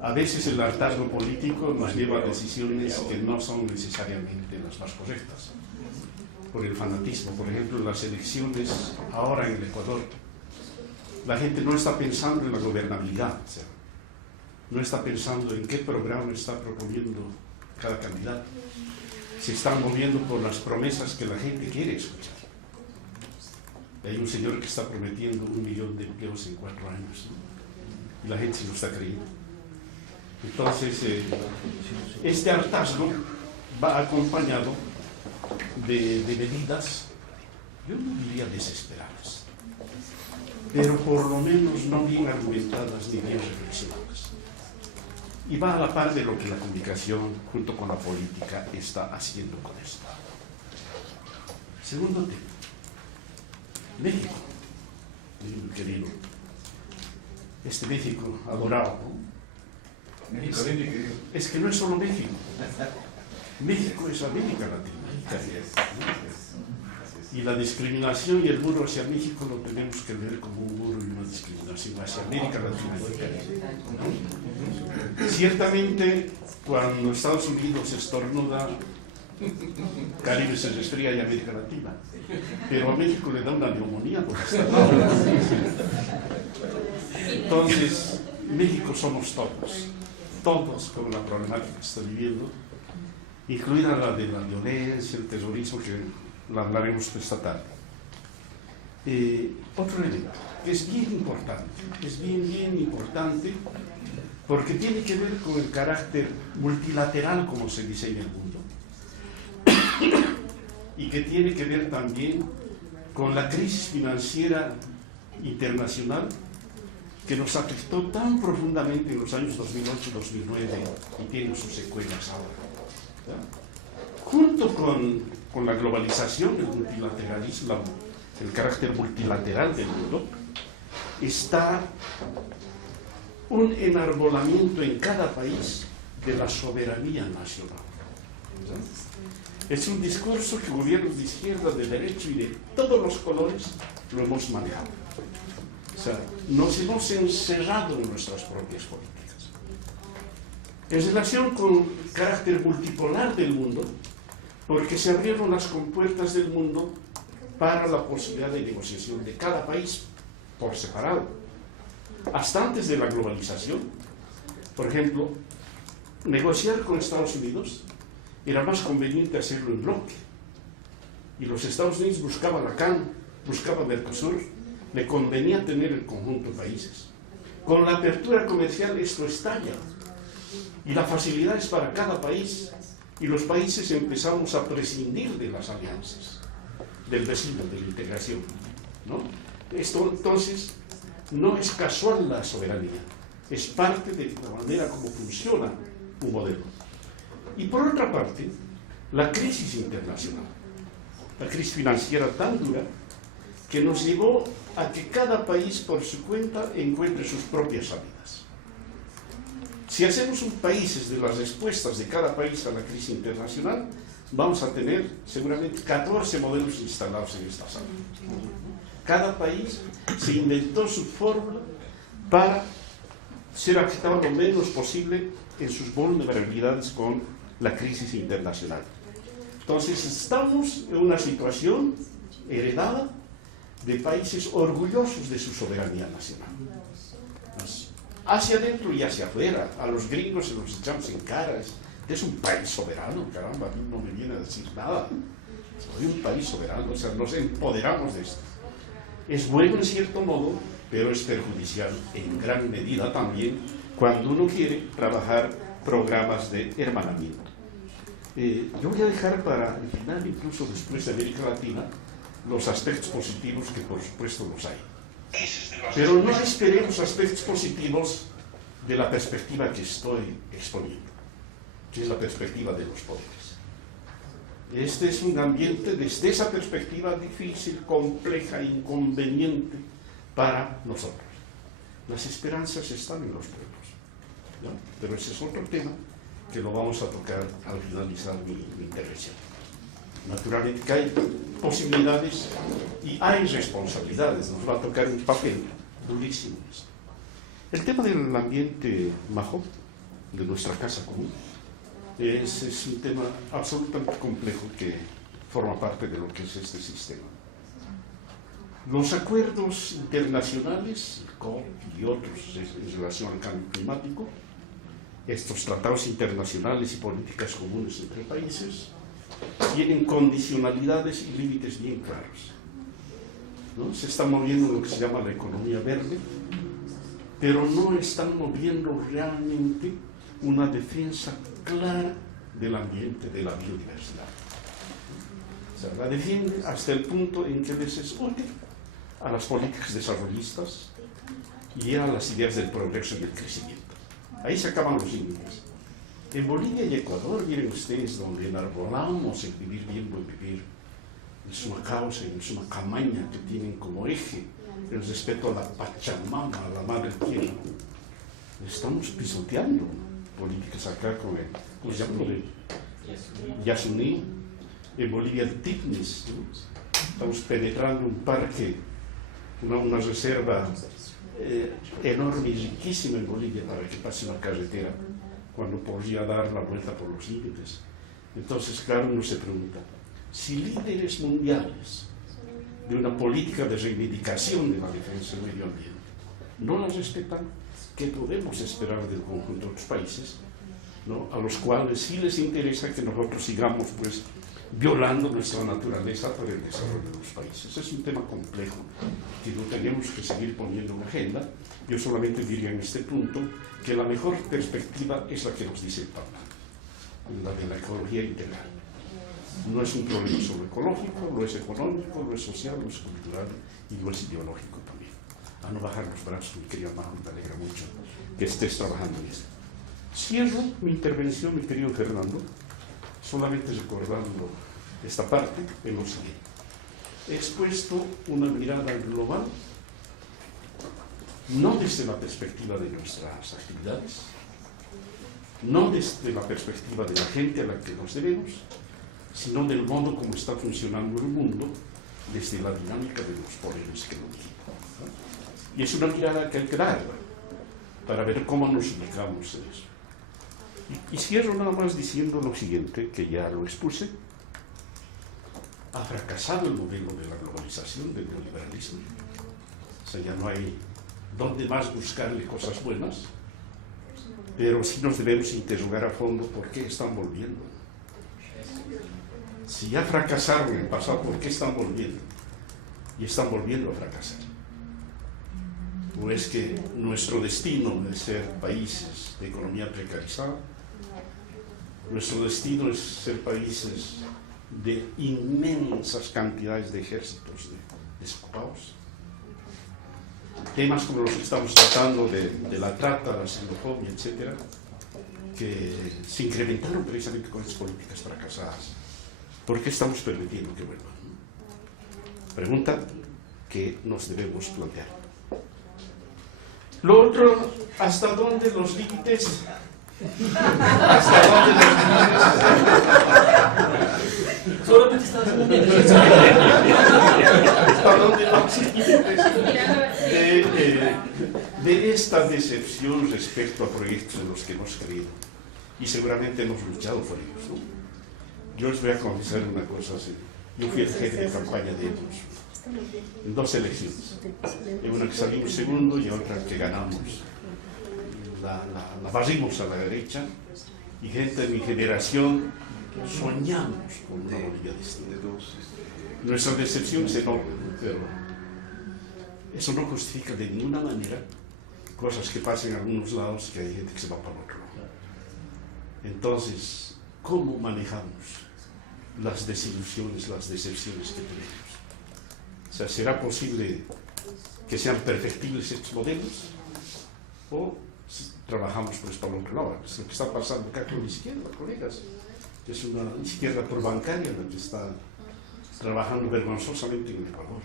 A veces el hartazgo político nos lleva a decisiones que no son necesariamente las más correctas. Por el fanatismo, por ejemplo, en las elecciones ahora en el Ecuador, la gente no está pensando en la gobernabilidad, o sea, no está pensando en qué programa está proponiendo cada candidato. Se están moviendo por las promesas que la gente quiere escuchar. Hay un señor que está prometiendo 1 millón de empleos en 4 años, ¿no? Y la gente se lo está creyendo. Entonces, este hartazgo va acompañado de medidas, yo no diría desesperadas, pero por lo menos no bien argumentadas ni bien reflexionadas. Y va a la par de lo que la comunicación, junto con la política, está haciendo con esto. Segundo tema. México, mi querido. Este México adorado, ¿no? México lindo y querido. Es que no es solo México. México es América Latina. Y la discriminación y el muro hacia México lo tenemos que ver como un muro y una discriminación hacia América Latina, ¿no? Ciertamente, cuando Estados Unidos estornuda, Caribe se resfría y América Latina, pero a México le da una neumonía por estar. Entonces, México somos todos con la problemática que está viviendo, incluida la de la violencia, el terrorismo, que la hablaremos esta tarde. Otro elemento que es bien importante, porque tiene que ver con el carácter multilateral como se diseña el mundo, y que tiene que ver también con la crisis financiera internacional que nos afectó tan profundamente en los años 2008-2009 y tiene sus secuelas ahora, ¿ya? Junto con la globalización, el multilateralismo, el carácter multilateral del mundo, está un enarbolamiento en cada país de la soberanía nacional, ¿ya? Es un discurso que gobiernos de izquierda, de derecha y de todos los colores lo hemos manejado. O sea, nos hemos encerrado en nuestras propias políticas. En relación con el carácter multipolar del mundo, porque se abrieron las compuertas del mundo para la posibilidad de negociación de cada país por separado. Hasta antes de la globalización, por ejemplo, negociar con Estados Unidos era más conveniente hacerlo en bloque. Y los Estados Unidos buscaban la CAN, buscaban Mercosur, le convenía tener el conjunto de países. Con la apertura comercial esto estalla. Y la facilidad es para cada país. Y los países empezamos a prescindir de las alianzas, del vecino, de la integración, ¿no? Esto entonces no es casual la soberanía, es parte de la manera como funciona un modelo. Y por otra parte, la crisis internacional, la crisis financiera tan dura que nos llevó a que cada país por su cuenta encuentre sus propias salidas. Si hacemos un país de las respuestas de cada país a la crisis internacional, vamos a tener seguramente 14 modelos instalados en esta sala. Cada país se inventó su fórmula para ser afectado lo menos posible en sus vulnerabilidades con la crisis internacional. Entonces estamos en una situación heredada de países orgullosos de su soberanía nacional. Hacia adentro y hacia afuera, a los gringos se los echamos en cara. Es un país soberano, caramba, a mí no me viene a decir nada. Soy un país soberano, o sea, nos empoderamos de esto. Es bueno en cierto modo, pero es perjudicial en gran medida también cuando uno quiere trabajar programas de hermanamiento. Yo voy a dejar para el final, incluso después de América Latina, los aspectos positivos que por supuesto los hay. Pero no esperemos aspectos positivos de la perspectiva que estoy exponiendo, que es la perspectiva de los pobres. Este es un ambiente desde esa perspectiva difícil, compleja, inconveniente para nosotros. Las esperanzas están en los pueblos. ¿no? Pero ese es otro tema que lo vamos a tocar al finalizar mi intervención. Naturalmente que hay posibilidades y hay responsabilidades, nos va a tocar un papel durísimo. El tema del ambiente majo, de nuestra casa común, es un tema absolutamente complejo que forma parte de lo que es este sistema. Los acuerdos internacionales, COP y otros en relación al cambio climático, estos tratados internacionales y políticas comunes entre países, tienen condicionalidades y límites bien claros, ¿no? Se está moviendo lo que se llama la economía verde, pero no están moviendo realmente una defensa clara del ambiente, de la biodiversidad. O sea, la defiende hasta el punto en que les es útil a las políticas desarrollistas y a las ideas del progreso y el crecimiento. Ahí se acaban los límites. En Bolivia y Ecuador, miren ustedes, donde enarbolamos el vivir bien, buen vivir, es una causa, es una camaña que tienen como eje el respeto a la Pachamama, a la madre tierra. Estamos pisoteando políticas acá con el, ¿cómo se llama? Yasuní, en Bolivia el Tignis, ¿no? Estamos penetrando un parque, una reserva enorme y riquísima en Bolivia para que pase una carretera cuando podría dar la vuelta por los límites. Entonces, claro, uno se pregunta, si líderes mundiales de una política de reivindicación de la defensa del medio ambiente no la respetan, ¿qué podemos esperar del conjunto de otros países, ¿no? A los cuales sí les interesa que nosotros sigamos pues violando nuestra naturaleza para el desarrollo de los países? Es un tema complejo que no tenemos que seguir poniendo en la agenda. Yo solamente diría en este punto que la mejor perspectiva es la que nos dice el Papa, la de la ecología integral. No es un problema solo ecológico, lo es económico, lo es social, lo es cultural y lo es ideológico también. A no bajar los brazos, mi querido Majo, me alegra mucho que estés trabajando en esto. Cierro mi intervención, mi querido Fernando, solamente recordando esta parte en lo siguiente. He expuesto una mirada global, no desde la perspectiva de nuestras actividades, no desde la perspectiva de la gente a la que nos debemos, sino del modo como está funcionando el mundo desde la dinámica de los poderes que lo digitan, ¿no? Y es una mirada que hay que darla para ver cómo nos ubicamos en eso. Y cierro nada más diciendo lo siguiente, que ya lo expuse. Ha fracasado el modelo de la globalización, del neoliberalismo. O sea, ya no hay dónde más buscarle cosas buenas, pero sí nos debemos interrogar a fondo por qué están volviendo. Si ya fracasaron en el pasado, ¿por qué están volviendo? Y están volviendo a fracasar. ¿O es que nuestro destino es ser países de economía precarizada? Nuestro destino es ser países de inmensas cantidades de ejércitos desocupados. Temas como los que estamos tratando de la trata, la xenofobia, etcétera, que se incrementaron precisamente con estas políticas fracasadas. ¿Por qué estamos permitiendo que vuelvan? Pregunta que nos debemos plantear. Lo otro, ¿hasta dónde los límites? ¿Hasta dónde los límites? Solamente estaba haciendo mi ¿Hasta dónde los límites de esta decepción respecto a proyectos en los que hemos creído? Y seguramente hemos luchado por ellos, ¿no? Yo les voy a confesar una cosa así. Yo fui el jefe de campaña de ellos en dos elecciones. En una que salimos segundo y otra que ganamos. La barrimos a la derecha y gente de mi generación soñamos con una Bolivia distinta. Nuestra decepción es enorme, pero eso no justifica de ninguna manera cosas que pasan en algunos lados, que hay gente que se va para el otro lado. Entonces, ¿cómo manejamos las desilusiones, las decepciones que tenemos? O sea, ¿será posible que sean perfectibles estos modelos? ¿O trabajamos pues para el otro lado? Es lo que está pasando acá con la izquierda, colegas. Es una izquierda probancaria la que está trabajando vergonzosamente en el Ecuador.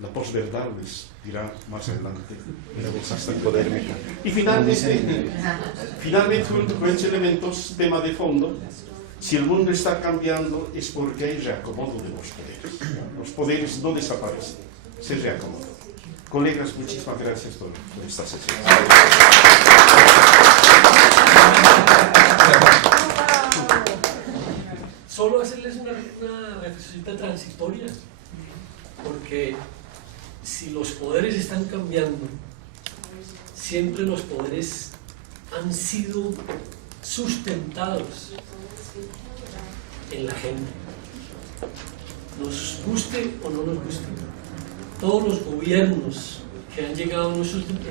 La posverdad les dirá más adelante. Veremos hasta poder. Y finalmente, últimos elementos, tema de fondo. Si el mundo está cambiando es porque hay reacomodo de los poderes. Los poderes no desaparecen, se reacomodan. Colegas, muchísimas gracias por esta sesión. Solo hacerles una reflexión transitoria, porque si los poderes están cambiando, siempre los poderes han sido sustentados en la gente. Nos guste o no nos guste, todos los gobiernos que han llegado en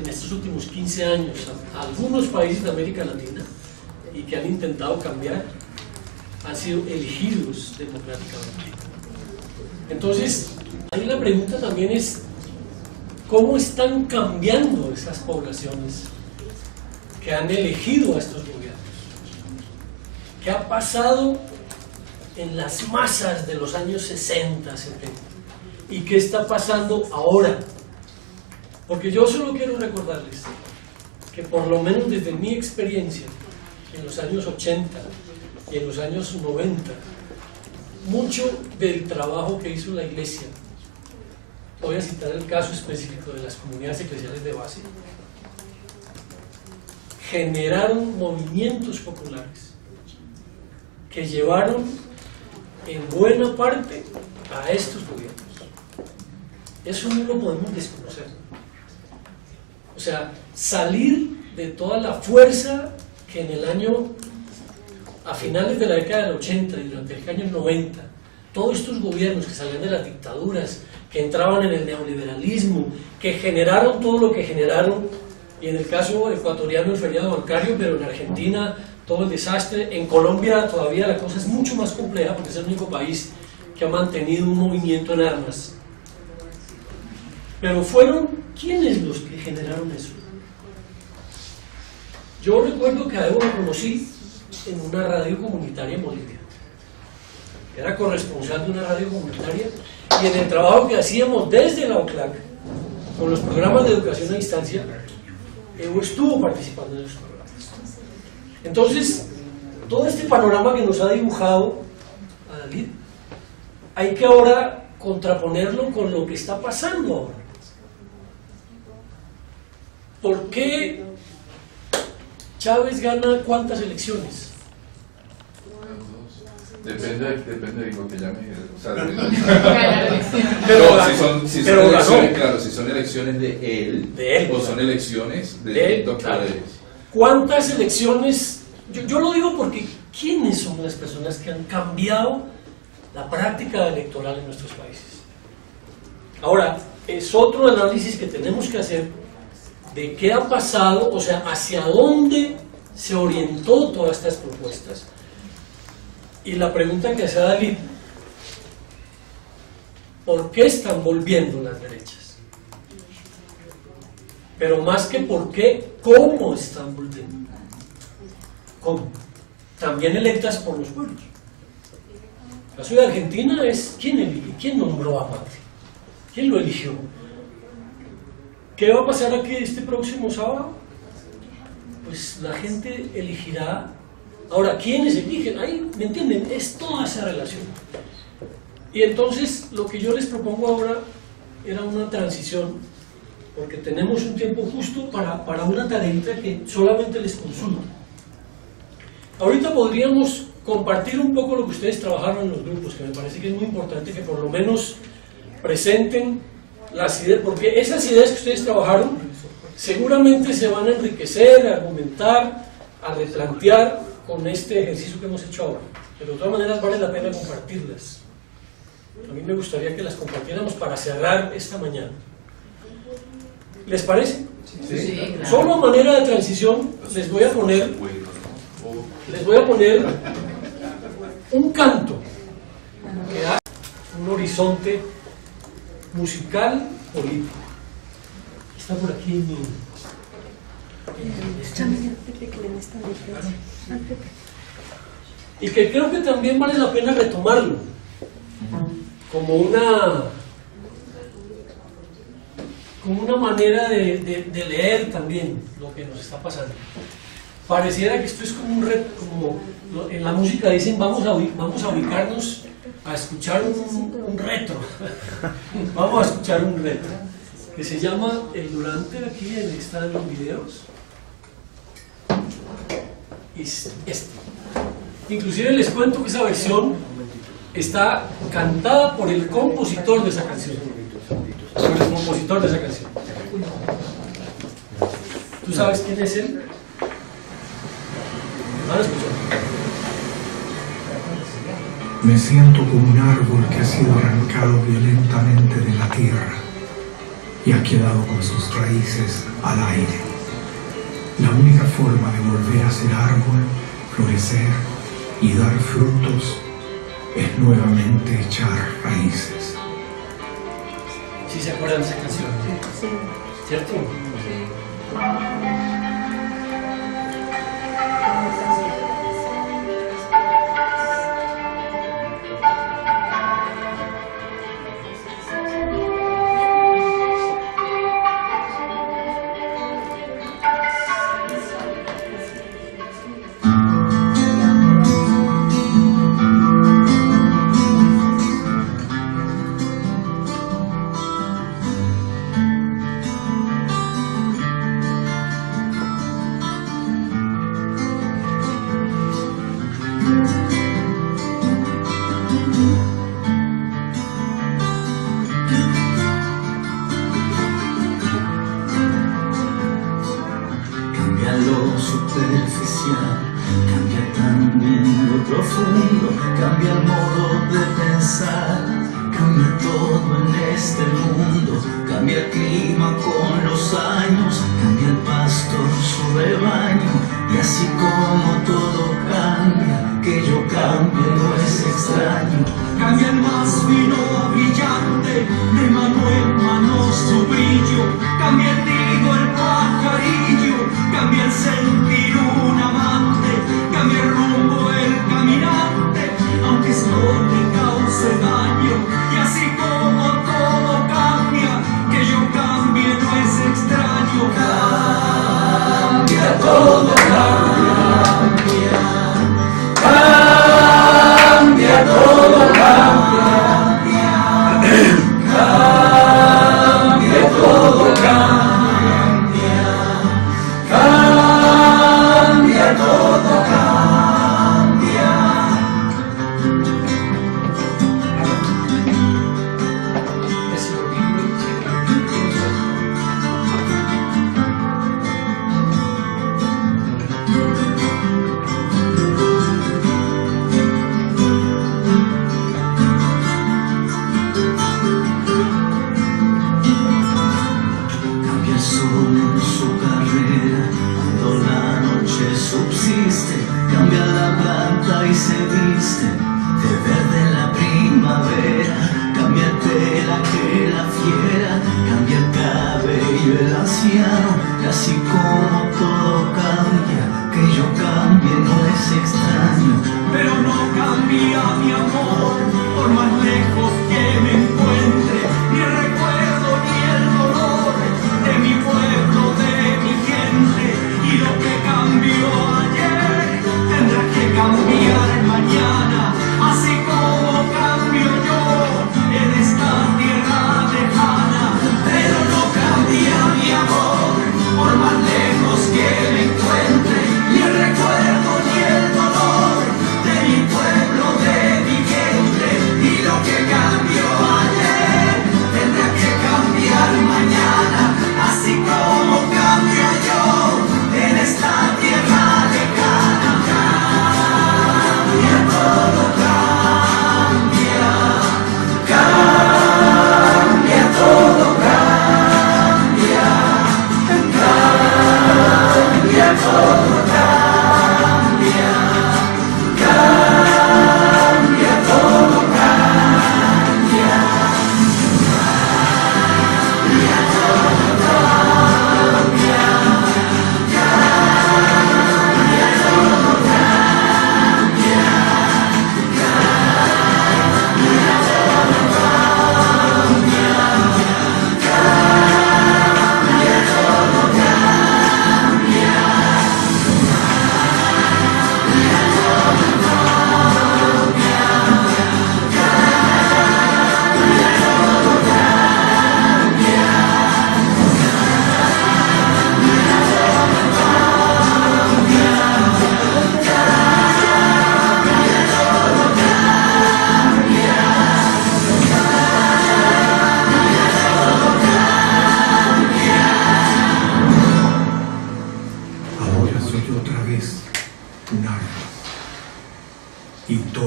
estos últimos 15 años a algunos países de América Latina y que han intentado cambiar, han sido elegidos democráticamente. Entonces, ahí la pregunta también es, ¿cómo están cambiando esas poblaciones que han elegido a estos gobiernos? ¿Qué ha pasado en las masas de los años 60, 70? ¿Y qué está pasando ahora? Porque yo solo quiero recordarles que por lo menos desde mi experiencia, en los años 80 y en los años 90, mucho del trabajo que hizo la Iglesia, voy a citar el caso específico de las comunidades eclesiales de base, generaron movimientos populares que llevaron en buena parte a estos gobiernos. Eso no lo podemos desconocer. O sea, salir de toda la fuerza que en el año, a finales de la década del 80 y durante el año 90, todos estos gobiernos que salían de las dictaduras, que entraban en el neoliberalismo, que generaron todo lo que generaron, y en el caso ecuatoriano el feriado bancario, pero en Argentina todo el desastre, en Colombia todavía la cosa es mucho más compleja porque es el único país que ha mantenido un movimiento en armas. Pero fueron ¿quiénes los que generaron eso? Yo recuerdo que a Evo lo conocí en una radio comunitaria en Bolivia. Era corresponsal de una radio comunitaria y en el trabajo que hacíamos desde la OCLAC con los programas de educación a distancia, Evo estuvo participando en esos programas. Entonces, todo este panorama que nos ha dibujado a David, hay que ahora contraponerlo con lo que está pasando ahora. ¿Por qué Chávez gana cuántas elecciones? Depende de lo que llame. O sea, si son elecciones de él o son elecciones de doctor. ¿Cuántas elecciones? Yo lo digo porque ¿quiénes son las personas que han cambiado la práctica electoral en nuestros países? Ahora, es otro análisis que tenemos que hacer de qué ha pasado, o sea, hacia dónde se orientó todas estas propuestas. Y la pregunta que hace David, ¿por qué están volviendo las derechas? Pero más que por qué, ¿cómo están volviendo? ¿Cómo? También electas por los pueblos. La ciudad de Argentina es ¿quién elige? ¿Quién nombró a Macri? ¿Quién lo eligió? ¿Qué va a pasar aquí este próximo sábado? Pues la gente elegirá. Ahora, ¿quiénes eligen? Ahí, ¿me entienden? Es toda esa relación. Y entonces, lo que yo les propongo ahora era una transición, porque tenemos un tiempo justo para una tareita que solamente les consulto. Ahorita podríamos compartir un poco lo que ustedes trabajaron en los grupos, que me parece que es muy importante que por lo menos presenten las ideas, porque esas ideas que ustedes trabajaron seguramente se van a enriquecer, a argumentar, a replantear con este ejercicio que hemos hecho ahora. Pero de todas maneras vale la pena compartirlas. A mí me gustaría que las compartiéramos para cerrar esta mañana. ¿Les parece? Sí, claro. Solo a manera de transición les voy a poner un canto que da un horizonte musical político. Está por aquí en mi... Y que creo que también vale la pena retomarlo como como una manera de leer también lo que nos está pasando. Pareciera que esto es como un reto, como en la música dicen, vamos a ubicarnos a escuchar un retro. Vamos a escuchar un retro, que se llama El Durante, aquí están los videos. Es este. Inclusive les cuento que esa versión está cantada por el compositor de esa canción. Por el compositor de esa canción. ¿Tú sabes quién es él? ¿Van a escuchar? Me siento como un árbol que ha sido arrancado violentamente de la tierra y ha quedado con sus raíces al aire. La única forma de volver a ser árbol, florecer y dar frutos es nuevamente echar raíces. ¿Sí se acuerdan de esa canción? Sí. ¿Cierto? Ni el recuerdo ni el dolor de mi pueblo, de mi gente.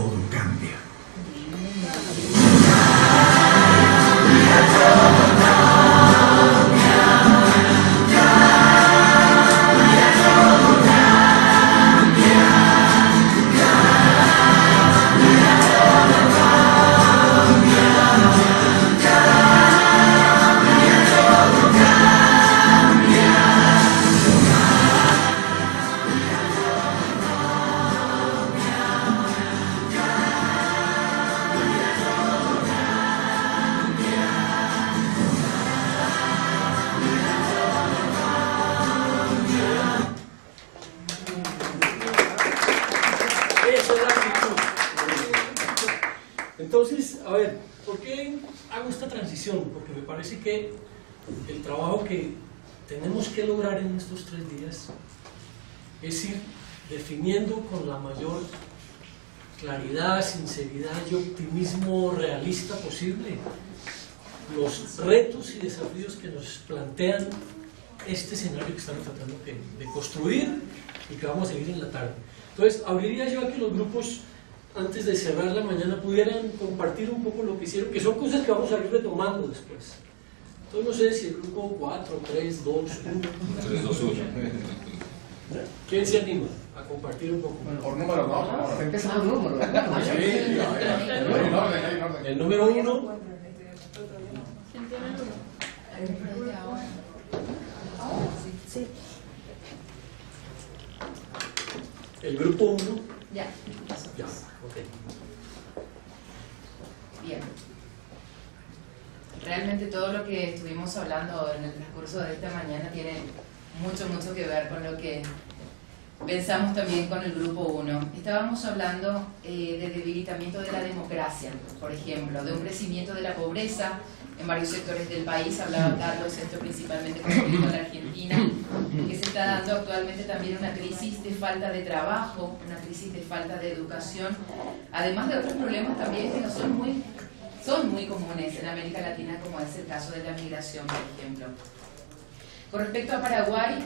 todo cambia. Esa es la actitud. Entonces, a ver, ¿por qué hago esta transición? Porque me parece que el trabajo que tenemos que lograr en estos 3 días es ir definiendo con la mayor claridad, sinceridad y optimismo realista posible los retos y desafíos que nos plantean este escenario que estamos tratando de construir y que vamos a seguir en la tarde. Entonces, abriría yo a que los grupos, antes de cerrar la mañana, pudieran compartir un poco lo que hicieron, que son cosas que vamos a ir retomando después. Entonces, no sé si el grupo 4, 3, 2, 1. 3, 2, 1. ¿Quién se anima a compartir un poco? Por número, ¿no? Empieza por número. El número 1. Sí. El grupo 1. Ya. Ya, ok. Bien. Realmente todo lo que estuvimos hablando en el transcurso de esta mañana tiene mucho que ver con lo que pensamos también con el grupo 1. Estábamos hablando de debilitamiento de la democracia, por ejemplo, de un crecimiento de la pobreza en varios sectores del país. Hablaba Carlos, esto principalmente con respecto a la Argentina, que se está dando actualmente también una crisis de falta de trabajo, una crisis de falta de educación, además de otros problemas también que no son muy comunes en América Latina, como es el caso de la migración, por ejemplo. Con respecto a Paraguay,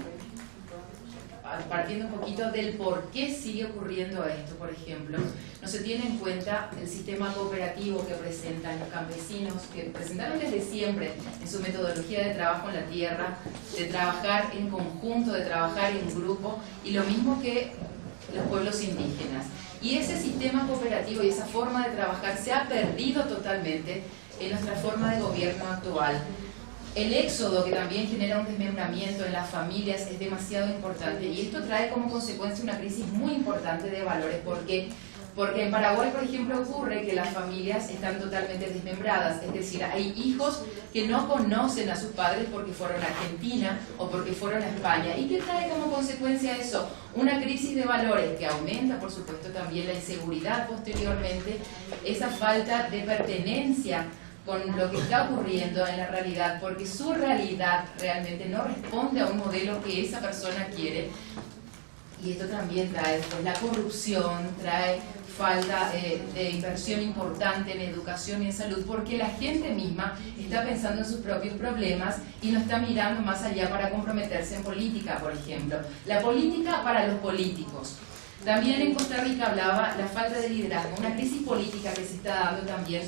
partiendo un poquito del por qué sigue ocurriendo esto, por ejemplo, no se tiene en cuenta el sistema cooperativo que presentan los campesinos, que presentaron desde siempre en su metodología de trabajo en la tierra, de trabajar en conjunto, de trabajar en grupo, y lo mismo que los pueblos indígenas. Y ese sistema cooperativo y esa forma de trabajar se ha perdido totalmente en nuestra forma de gobierno actual. El éxodo, que también genera un desmembramiento en las familias, es demasiado importante, y esto trae como consecuencia una crisis muy importante de valores. ¿Por qué? Porque en Paraguay, por ejemplo, ocurre que las familias están totalmente desmembradas, es decir, hay hijos que no conocen a sus padres porque fueron a Argentina o porque fueron a España. ¿Y qué trae como consecuencia eso? Una crisis de valores que aumenta, por supuesto, también la inseguridad posteriormente, esa falta de pertenencia con lo que está ocurriendo en la realidad, porque su realidad realmente no responde a un modelo que esa persona quiere. Y esto también trae pues, la corrupción, trae falta de inversión importante en educación y en salud, porque la gente misma está pensando en sus propios problemas y no está mirando más allá para comprometerse en política, por ejemplo. La política para los políticos. También en Costa Rica hablaba la falta de liderazgo, una crisis política que se está dando también,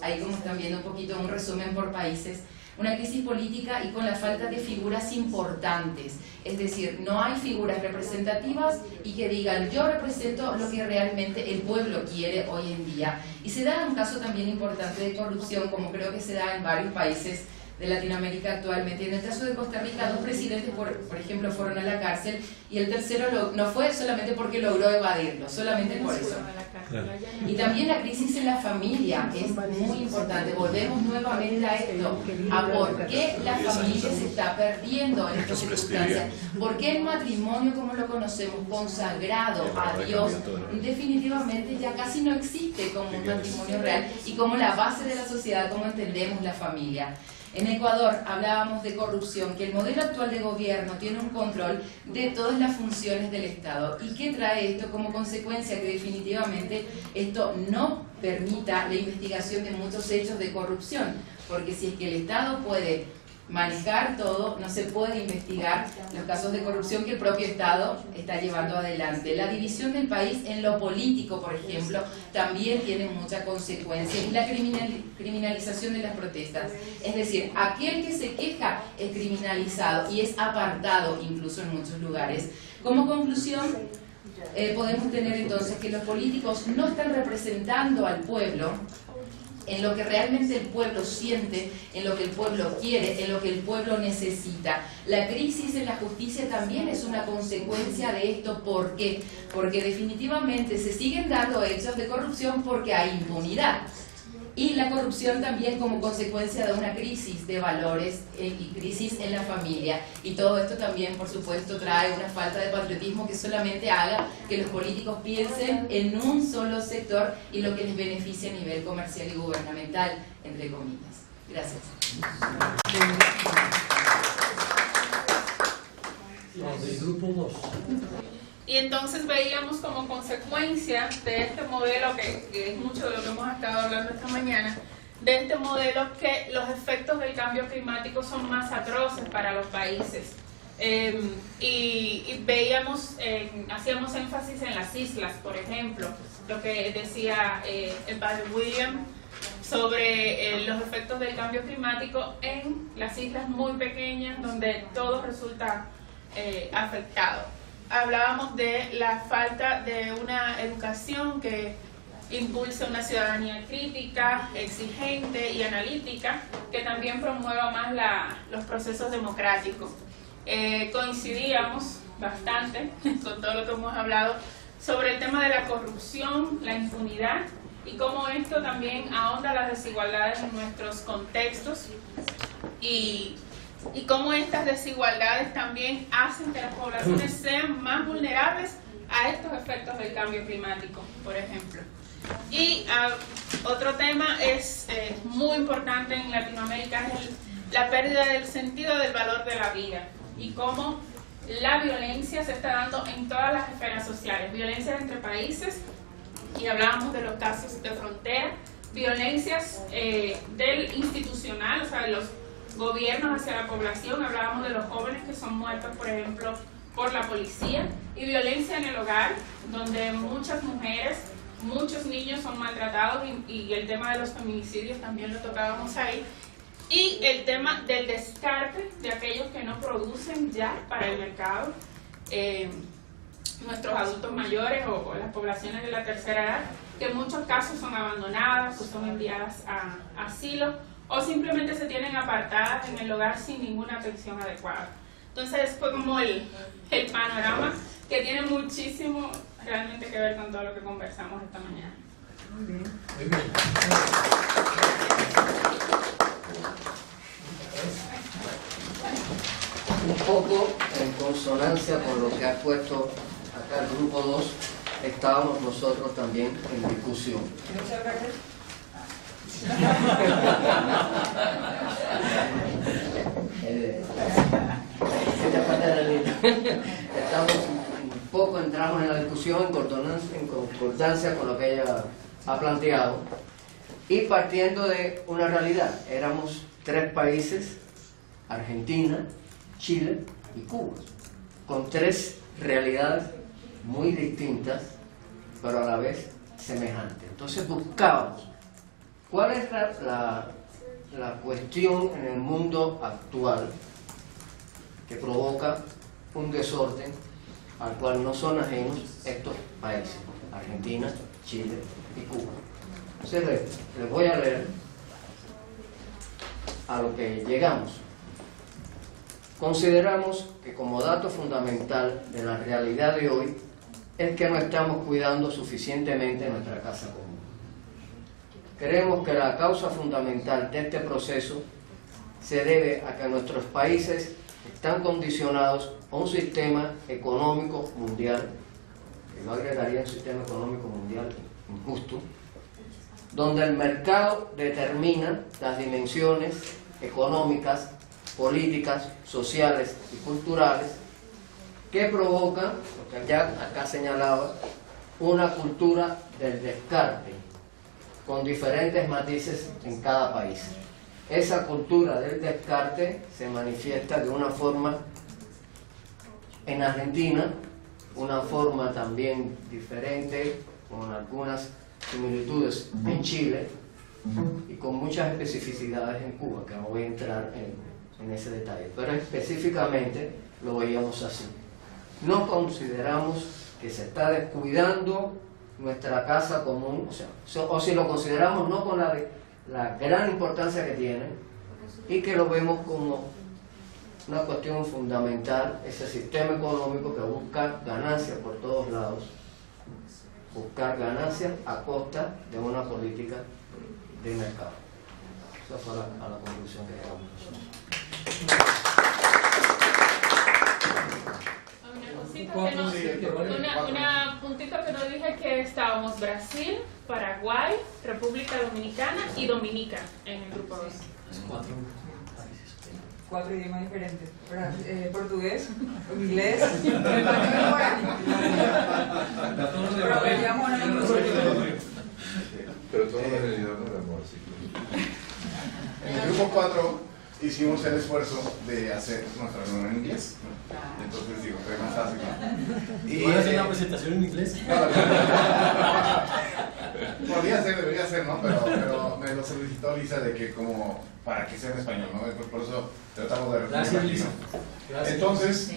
ahí como están viendo un poquito un resumen por países, una crisis política y con la falta de figuras importantes, es decir, no hay figuras representativas y que digan yo represento lo que realmente el pueblo quiere hoy en día. Y se da un caso también importante de corrupción, como creo que se da en varios países de Latinoamérica actualmente. En el caso de Costa Rica, 2 presidentes, por ejemplo, fueron a la cárcel, y el tercero no fue solamente porque logró evadirlo, solamente por eso. Y también la crisis en la familia es muy importante. Volvemos nuevamente a esto, a por qué la familia se está perdiendo en estas circunstancias. ¿Por qué el matrimonio, como lo conocemos, consagrado a Dios, definitivamente ya casi no existe como un matrimonio real y como la base de la sociedad, como entendemos la familia? En Ecuador hablábamos de corrupción, que el modelo actual de gobierno tiene un control de todas las funciones del Estado. ¿Y qué trae esto como consecuencia? Que definitivamente esto no permita la investigación de muchos hechos de corrupción, porque si es que el Estado puede manejar todo, no se puede investigar los casos de corrupción que el propio Estado está llevando adelante. La división del país en lo político, por ejemplo, también tiene mucha consecuencia, y la criminalización de las protestas. Es decir, aquel que se queja es criminalizado y es apartado incluso en muchos lugares. Como conclusión, podemos tener entonces que los políticos no están representando al pueblo en lo que realmente el pueblo siente, en lo que el pueblo quiere, en lo que el pueblo necesita. La crisis en la justicia también es una consecuencia de esto. ¿Por qué? Porque definitivamente se siguen dando hechos de corrupción porque hay impunidad. Y la corrupción también como consecuencia de una crisis de valores y crisis en la familia. Y todo esto también, por supuesto, trae una falta de patriotismo que solamente haga que los políticos piensen en un solo sector y lo que les beneficia a nivel comercial y gubernamental, entre comillas. Gracias. Del grupo 2. Y entonces veíamos como consecuencia de este modelo, que es mucho de lo que hemos estado hablando esta mañana, de este modelo, que los efectos del cambio climático son más atroces para los países. Y veíamos, hacíamos énfasis en las islas, por ejemplo, lo que decía el padre William sobre los efectos del cambio climático en las islas muy pequeñas donde todo resulta afectado. Hablábamos de la falta de una educación que impulse una ciudadanía crítica, exigente y analítica, que también promueva más los procesos democráticos. Coincidíamos bastante con todo lo que hemos hablado sobre el tema de la corrupción, la impunidad, y cómo esto también ahonda las desigualdades en nuestros contextos, y cómo estas desigualdades también hacen que las poblaciones sean más vulnerables a estos efectos del cambio climático, por ejemplo. Y otro tema es muy importante en Latinoamérica, es la pérdida del sentido del valor de la vida, y cómo la violencia se está dando en todas las esferas sociales, violencias entre países, y hablábamos de los casos de frontera, violencias del institucional, o sea, de los gobiernos hacia la población. Hablábamos de los jóvenes que son muertos, por ejemplo, por la policía, y violencia en el hogar, donde muchas mujeres, muchos niños son maltratados, y el tema de los feminicidios también lo tocábamos ahí, y el tema del descarte de aquellos que no producen ya para el mercado, nuestros adultos mayores o las poblaciones de la tercera edad, que en muchos casos son abandonadas o son enviadas a asilo, o simplemente se tienen apartadas en el hogar sin ninguna atención adecuada. Entonces fue como el panorama que tiene muchísimo realmente que ver con todo lo que conversamos esta mañana. Muy bien. Un poco en consonancia con lo que ha puesto acá el grupo 2, estábamos nosotros también en discusión. Estamos un poco, entramos en la discusión en concordancia con lo que ella ha planteado, y partiendo de una realidad: éramos 3 países, Argentina, Chile y Cuba, con 3 realidades muy distintas, pero a la vez semejantes. Entonces buscábamos cuál es la cuestión en el mundo actual que provoca un desorden al cual no son ajenos estos países, Argentina, Chile y Cuba. Entonces les voy a leer a lo que llegamos. Consideramos que como dato fundamental de la realidad de hoy es que no estamos cuidando suficientemente nuestra casa común. Creemos que la causa fundamental de este proceso se debe a que nuestros países están condicionados a un sistema económico mundial, que yo agregaría un sistema económico mundial injusto, donde el mercado determina las dimensiones económicas, políticas, sociales y culturales que provocan, lo que ya acá señalaba, una cultura del descarte, con diferentes matices en cada país. esa cultura del descarte se manifiesta de una forma en Argentina, una forma también diferente, con algunas similitudes en Chile y con muchas especificidades en Cuba, que no voy a entrar en ese detalle, pero específicamente lo veíamos así. No consideramos que se está descuidando nuestra casa común, o si lo consideramos no con la gran importancia que tiene, y que lo vemos como una cuestión fundamental, ese sistema económico que busca ganancias por todos lados, buscar ganancias a costa de una política de mercado. Esa fue a la conclusión que llegamos nosotros. Una puntita que no dije, que estábamos Brasil, Paraguay, República Dominicana y Dominica en el grupo 2. 4 idiomas diferentes, portugués, inglés, pero todo en realidad no era amor, así que... En el grupo 4 hicimos el esfuerzo de hacer nuestra reunión en inglés, ¿no? Entonces digo, fue más fácil, ¿no? Y ¿Puedes hacer una presentación en inglés? Podría ser, debería ser, ¿no? Pero me lo solicitó Lisa de que como para que sea en español, ¿no? Pues por eso tratamos de responder. Gracias, Lisa. Gracias. Entonces,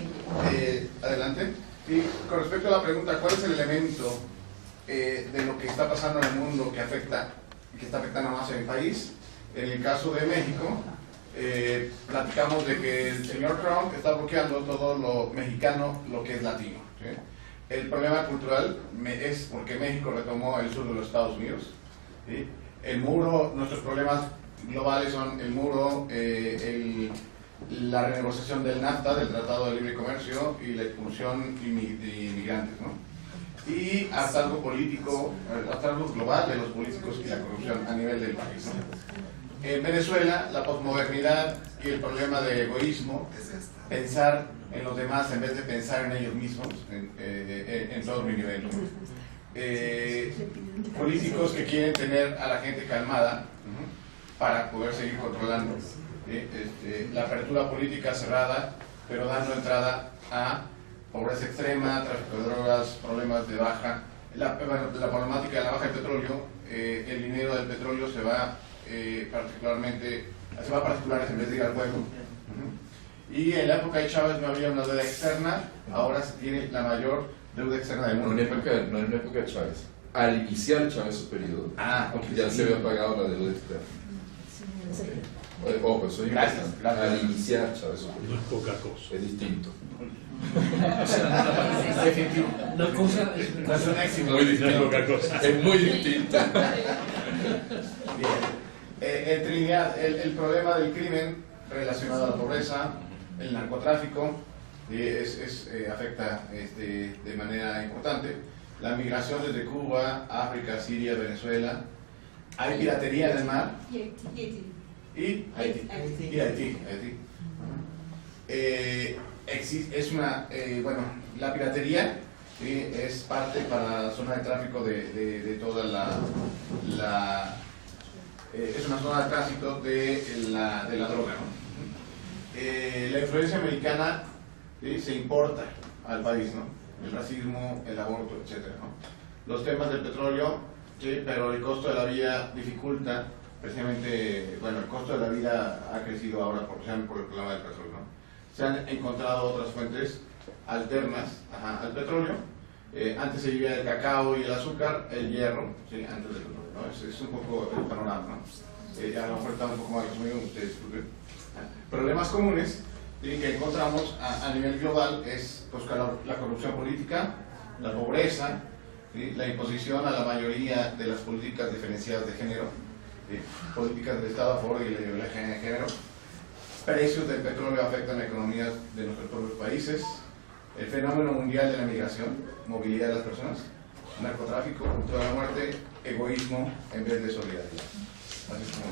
adelante. Y con respecto a la pregunta, ¿cuál es el elemento de lo que está pasando en el mundo que está afectando más en el país? En el caso de México, platicamos de que el señor Trump está bloqueando todo lo mexicano, lo que es latino, ¿sí? El problema cultural es porque México retomó el sur de los Estados Unidos, ¿sí? El muro, nuestros problemas globales son el muro, la renegociación del NAFTA, del Tratado de Libre Comercio, y la expulsión de inmigrantes, ¿no? Y hartazgo político, hartazgo global de los políticos y la corrupción a nivel del país, ¿no? En Venezuela, la posmodernidad y el problema de egoísmo, pensar en los demás en vez de pensar en ellos mismos, en todo mi nivel, ¿no? Políticos que quieren tener a la gente calmada para poder seguir controlando, la apertura política cerrada, pero dando entrada a pobreza extrema, tráfico de drogas, problemas de baja, la problemática de la baja del petróleo. El dinero del petróleo se va a particulares en vez de ir al pueblo. Y en la época de Chávez no había una deuda externa, ahora se tiene la mayor deuda externa del mundo. No en la época de Chávez. Al iniciar Chávez su periodo, ya se había pagado la deuda externa. Ojo, eso es importante. Al iniciar Chávez su periodo. No es poca cosa. Es distinto. Una cosa es un éxito. Muy distinto. Es muy distinto. Bien. En Trinidad, el problema del crimen relacionado a la pobreza, el narcotráfico, afecta de manera importante. La migración desde Cuba, África, Siria, Venezuela. Hay piratería en el mar. Y Haití. La piratería es parte para la zona de tráfico de toda es una zona de tránsito de la droga, ¿no? La influencia americana se importa al país, ¿no? El racismo, el aborto, etc., ¿no? Los temas del petróleo, sí, pero el costo de la vida dificulta, precisamente, el costo de la vida ha crecido ahora por el problema del petróleo, ¿no? Se han encontrado otras fuentes alternas al petróleo. Antes se vivía el cacao y el azúcar, el hierro, ¿sí? Antes del petróleo, ¿no? Es un poco el panorama, ¿no? Ya lo ofertado un poco más resumido, ustedes disculpen. Problemas comunes que encontramos a nivel global es la corrupción política, la pobreza, ¿sí? La imposición a la mayoría de las políticas diferenciadas de género, políticas del Estado a favor de la ideología de género. Precios del petróleo afectan la economía de nuestros propios países. El fenómeno mundial de la migración, movilidad de las personas, narcotráfico, cultura de la muerte, egoísmo en vez de solidaridad. Así es como